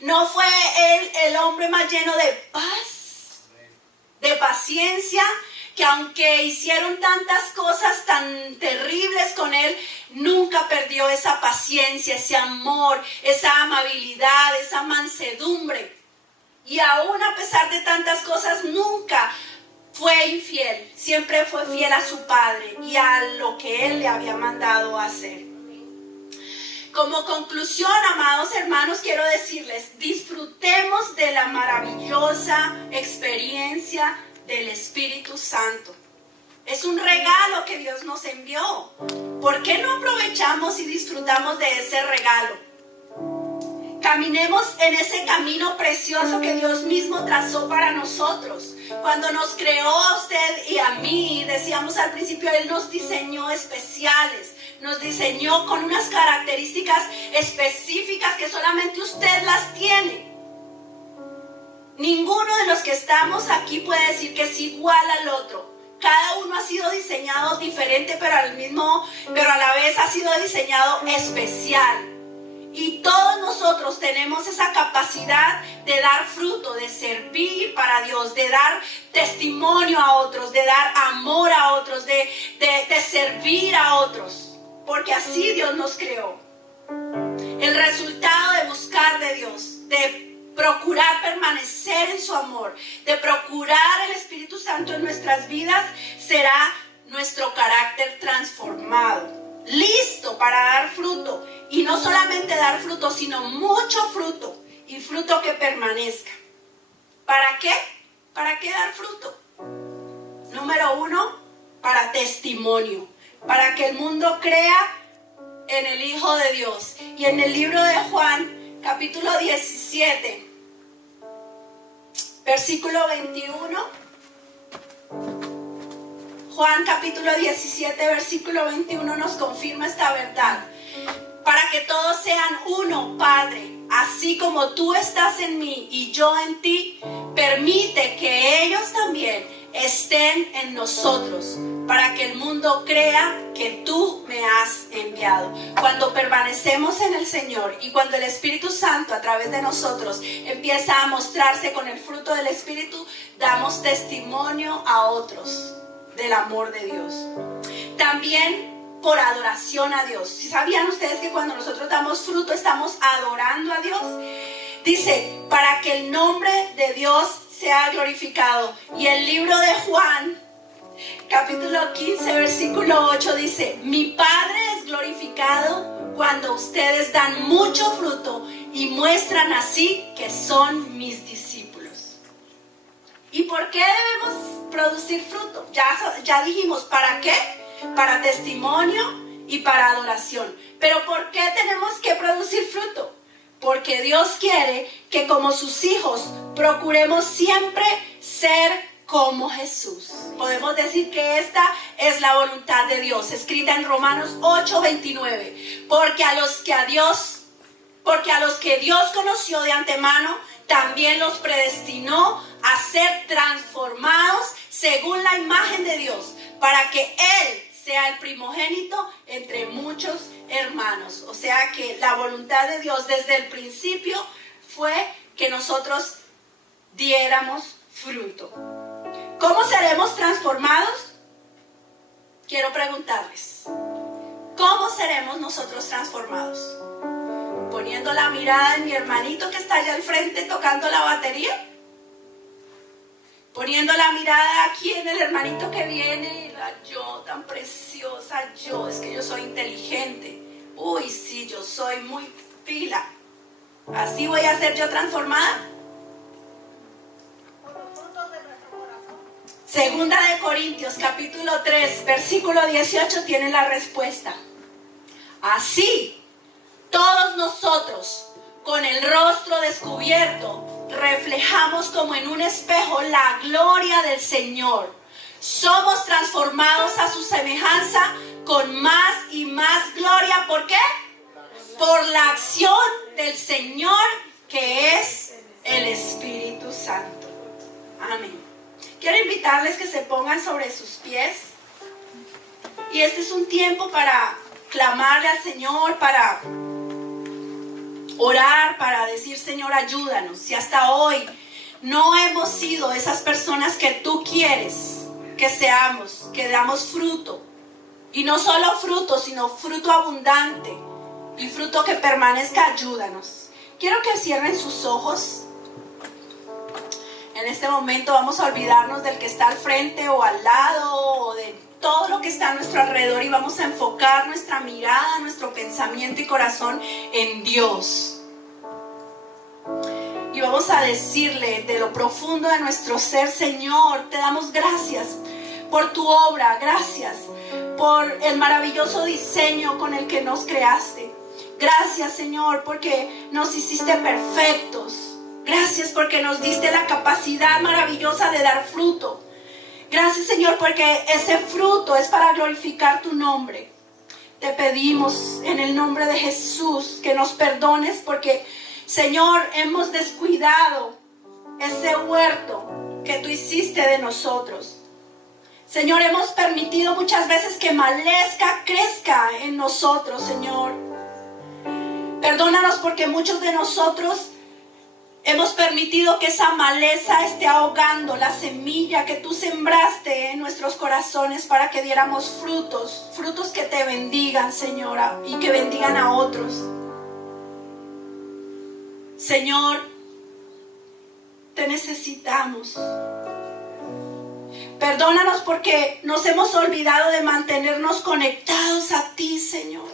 ¿No fue él el hombre más lleno de paz, de paciencia, que aunque hicieron tantas cosas tan terribles con él, nunca perdió esa paciencia, ese amor, esa amabilidad, esa mansedumbre. Y aún a pesar de tantas cosas, nunca fue infiel. Siempre fue fiel a su padre y a lo que él le había mandado hacer. Como conclusión, amados hermanos, quiero decirles, disfrutemos de la maravillosa experiencia del Espíritu Santo. Es un regalo que Dios nos envió. ¿Por qué no aprovechamos y disfrutamos de ese regalo? Caminemos en ese camino precioso que Dios mismo trazó para nosotros. Cuando nos creó a usted y a mí, decíamos al principio, Él nos diseñó especiales. Nos diseñó con unas características específicas que solamente usted las tiene. Ninguno de los que estamos aquí puede decir que es igual al otro. Cada uno ha sido diseñado diferente, pero a la vez ha sido diseñado especial. Y todos nosotros tenemos esa capacidad de dar fruto, de servir para Dios, de dar testimonio a otros, de dar amor a otros, de servir a otros. Porque así Dios nos creó. El resultado de buscar de Dios, de procurar permanecer en su amor, de procurar el Espíritu Santo en nuestras vidas, será nuestro carácter transformado, listo para dar fruto. Y no solamente dar fruto, sino mucho fruto, y fruto que permanezca. ¿Para qué? ¿Para qué dar fruto? Número 1, para testimonio. Para que el mundo crea en el Hijo de Dios. Y en el libro de Juan, capítulo 17, versículo 21. Juan capítulo 17, versículo 21 nos confirma esta verdad. Para que todos sean uno, Padre, así como tú estás en mí y yo en ti, permite que ellos también estén en nosotros, para que el mundo crea que tú me has enviado. Cuando permanecemos en el Señor y cuando el Espíritu Santo a través de nosotros empieza a mostrarse con el fruto del Espíritu, damos testimonio a otros del amor de Dios. También por adoración a Dios. ¿Sí sabían ustedes que cuando nosotros damos fruto estamos adorando a Dios? Dice, para que el nombre de Dios sea glorificado. Y el libro de Juan, capítulo 15, versículo 8 dice, mi Padre es glorificado cuando ustedes dan mucho fruto y muestran así que son mis discípulos. ¿Y por qué debemos producir fruto? Ya dijimos, ¿para qué? Para testimonio y para adoración. Pero ¿por qué tenemos que producir fruto? Porque Dios quiere que como sus hijos procuremos siempre ser como Jesús. Podemos decir que esta es la voluntad de Dios, escrita en Romanos 8:29. Porque a los que Dios conoció de antemano, también los predestinó a ser transformados según la imagen de Dios, para que Él sea el primogénito entre muchos hermanos. O sea que la voluntad de Dios desde el principio fue que nosotros diéramos fruto. ¿Cómo seremos transformados? Quiero preguntarles, ¿cómo seremos nosotros transformados? ¿Poniendo la mirada en mi hermanito que está allá al frente tocando la batería? ¿Poniendo la mirada aquí en el hermanito que viene? Yo tan preciosa, es que yo soy inteligente. Uy, sí, yo soy muy pila. ¿Así voy a ser yo transformada? Segunda de Corintios, capítulo 3, versículo 18, tiene la respuesta. Así, todos nosotros, con el rostro descubierto, reflejamos como en un espejo la gloria del Señor. Somos transformados a su semejanza con más y más gloria. ¿Por qué? Por la acción del Señor, que es el Espíritu Santo. Amén. Quiero invitarles que se pongan sobre sus pies. Y este es un tiempo para clamarle al Señor, para orar, para decir, Señor, ayúdanos. Si hasta hoy no hemos sido esas personas que tú quieres, que seamos, que damos fruto. Y no solo fruto, sino fruto abundante y fruto que permanezca. Ayúdanos. Quiero que cierren sus ojos. En este momento vamos a olvidarnos del que está al frente o al lado o de todo lo que está a nuestro alrededor y vamos a enfocar nuestra mirada, nuestro pensamiento y corazón en Dios. Y vamos a decirle de lo profundo de nuestro ser: Señor, te damos gracias por tu obra, gracias por el maravilloso diseño con el que nos creaste. Gracias, Señor, porque nos hiciste perfectos. Gracias porque nos diste la capacidad maravillosa de dar fruto. Gracias, Señor, porque ese fruto es para glorificar tu nombre. Te pedimos en el nombre de Jesús que nos perdones porque, Señor, hemos descuidado ese huerto que tú hiciste de nosotros. Señor, hemos permitido muchas veces que maleza crezca en nosotros, Señor. Perdónanos porque muchos de nosotros hemos permitido que esa maleza esté ahogando la semilla que tú sembraste en nuestros corazones para que diéramos frutos, frutos que te bendigan, Señora, y que bendigan a otros. Señor, te necesitamos. Perdónanos porque nos hemos olvidado de mantenernos conectados a ti, Señor.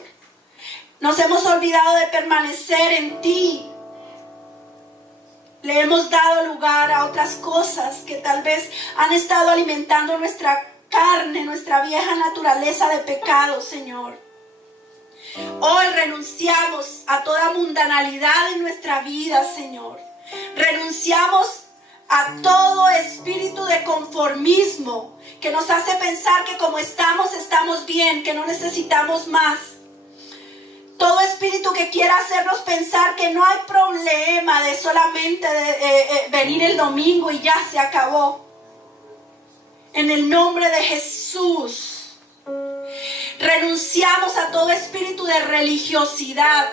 Nos hemos olvidado de permanecer en ti. Le hemos dado lugar a otras cosas que tal vez han estado alimentando nuestra carne, nuestra vieja naturaleza de pecado, Señor. Hoy renunciamos a toda mundanalidad en nuestra vida, Señor. Renunciamos a todo espíritu de conformismo que nos hace pensar que como estamos, estamos bien, que no necesitamos más. Todo espíritu que quiera hacernos pensar que no hay problema de solamente venir el domingo y ya se acabó. En el nombre de Jesús, renunciamos a todo espíritu de religiosidad,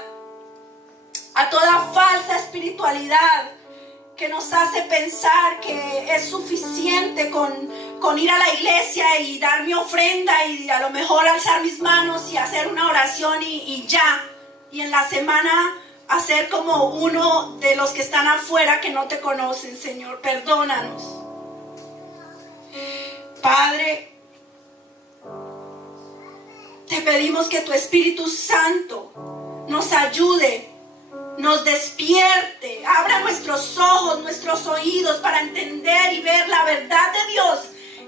a toda falsa espiritualidad que nos hace pensar que es suficiente con ir a la iglesia y dar mi ofrenda y a lo mejor alzar mis manos y hacer una oración y ya. Y en la semana hacer como uno de los que están afuera que no te conocen, Señor. Perdónanos. Padre, te pedimos que tu Espíritu Santo nos ayude, nos despierte, abra nuestros ojos, nuestros oídos para entender y ver la verdad de Dios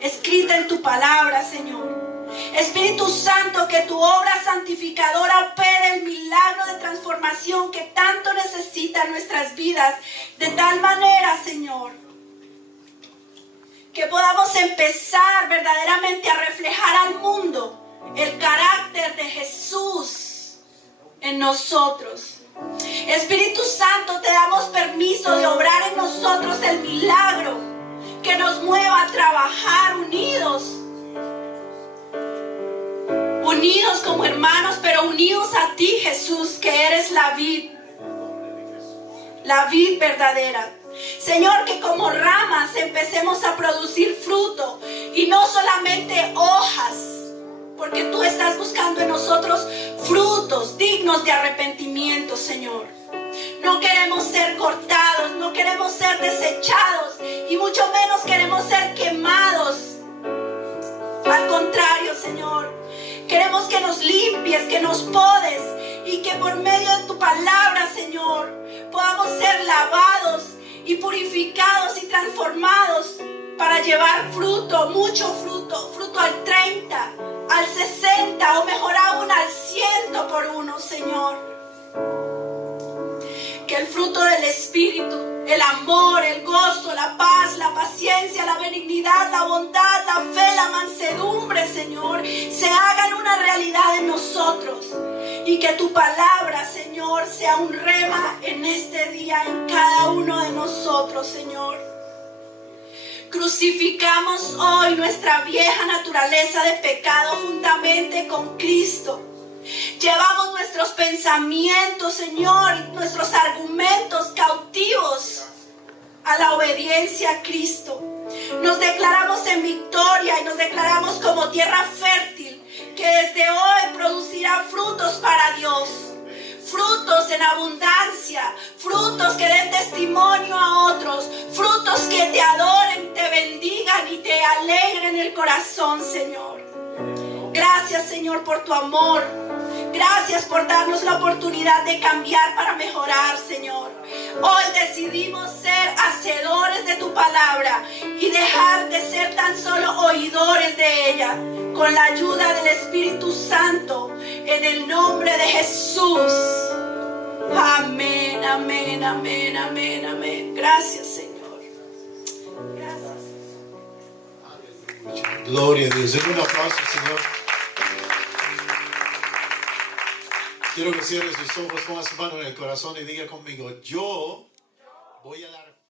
escrita en tu palabra, Señor. Espíritu Santo, que tu obra santificadora opere el milagro de transformación que tanto necesitan nuestras vidas, de tal manera, Señor, que podamos empezar verdaderamente a reflejar al mundo el carácter de Jesús en nosotros. Espíritu Santo, te damos permiso de obrar en nosotros el milagro que nos mueva a trabajar unidos como hermanos, pero unidos a ti, Jesús, que eres la vid verdadera. Señor, que como ramas empecemos a producir fruto y no solamente hojas, porque tú estás buscando en nosotros frutos dignos de arrepentimiento, Señor. No queremos ser cortados, no queremos ser desechados y mucho menos queremos ser quemados. Al contrario, Señor, queremos que nos limpies, que nos podes y que por medio de tu palabra, Señor, podamos ser lavados y purificados y transformados para llevar fruto, mucho fruto, fruto al 30, al 60 o mejor aún al 100 por uno, Señor. Que el fruto del Espíritu, el amor, el gozo, la paz, la paciencia, la benignidad, la bondad, la fe, la mansedumbre, Señor, se hagan una realidad en nosotros. Y que tu palabra, Señor, sea un rema en este día en cada uno de nosotros, Señor. Crucificamos hoy nuestra vieja naturaleza de pecado juntamente con Cristo. Llevamos nuestros pensamientos, Señor, y nuestros argumentos cautivos a la obediencia a Cristo. Nos declaramos en victoria y nos declaramos como tierra fértil que desde hoy producirá frutos para Dios. Frutos en abundancia, frutos que den testimonio a otros, frutos que te adoren, te bendigan y te alegren el corazón, Señor. Gracias, Señor, por tu amor. Gracias por darnos la oportunidad de cambiar para mejorar, Señor. Hoy decidimos ser hacedores de tu palabra y dejar de ser tan solo oidores de ella. Con la ayuda del Espíritu Santo, en el nombre de Jesús. Amén, amén, amén, amén, amén. Gracias, Señor. Gracias. Gloria a Dios. Denle un aplauso, Señor. Quiero que cierre sus ojos, ponga su mano en el corazón y diga conmigo: yo voy a dar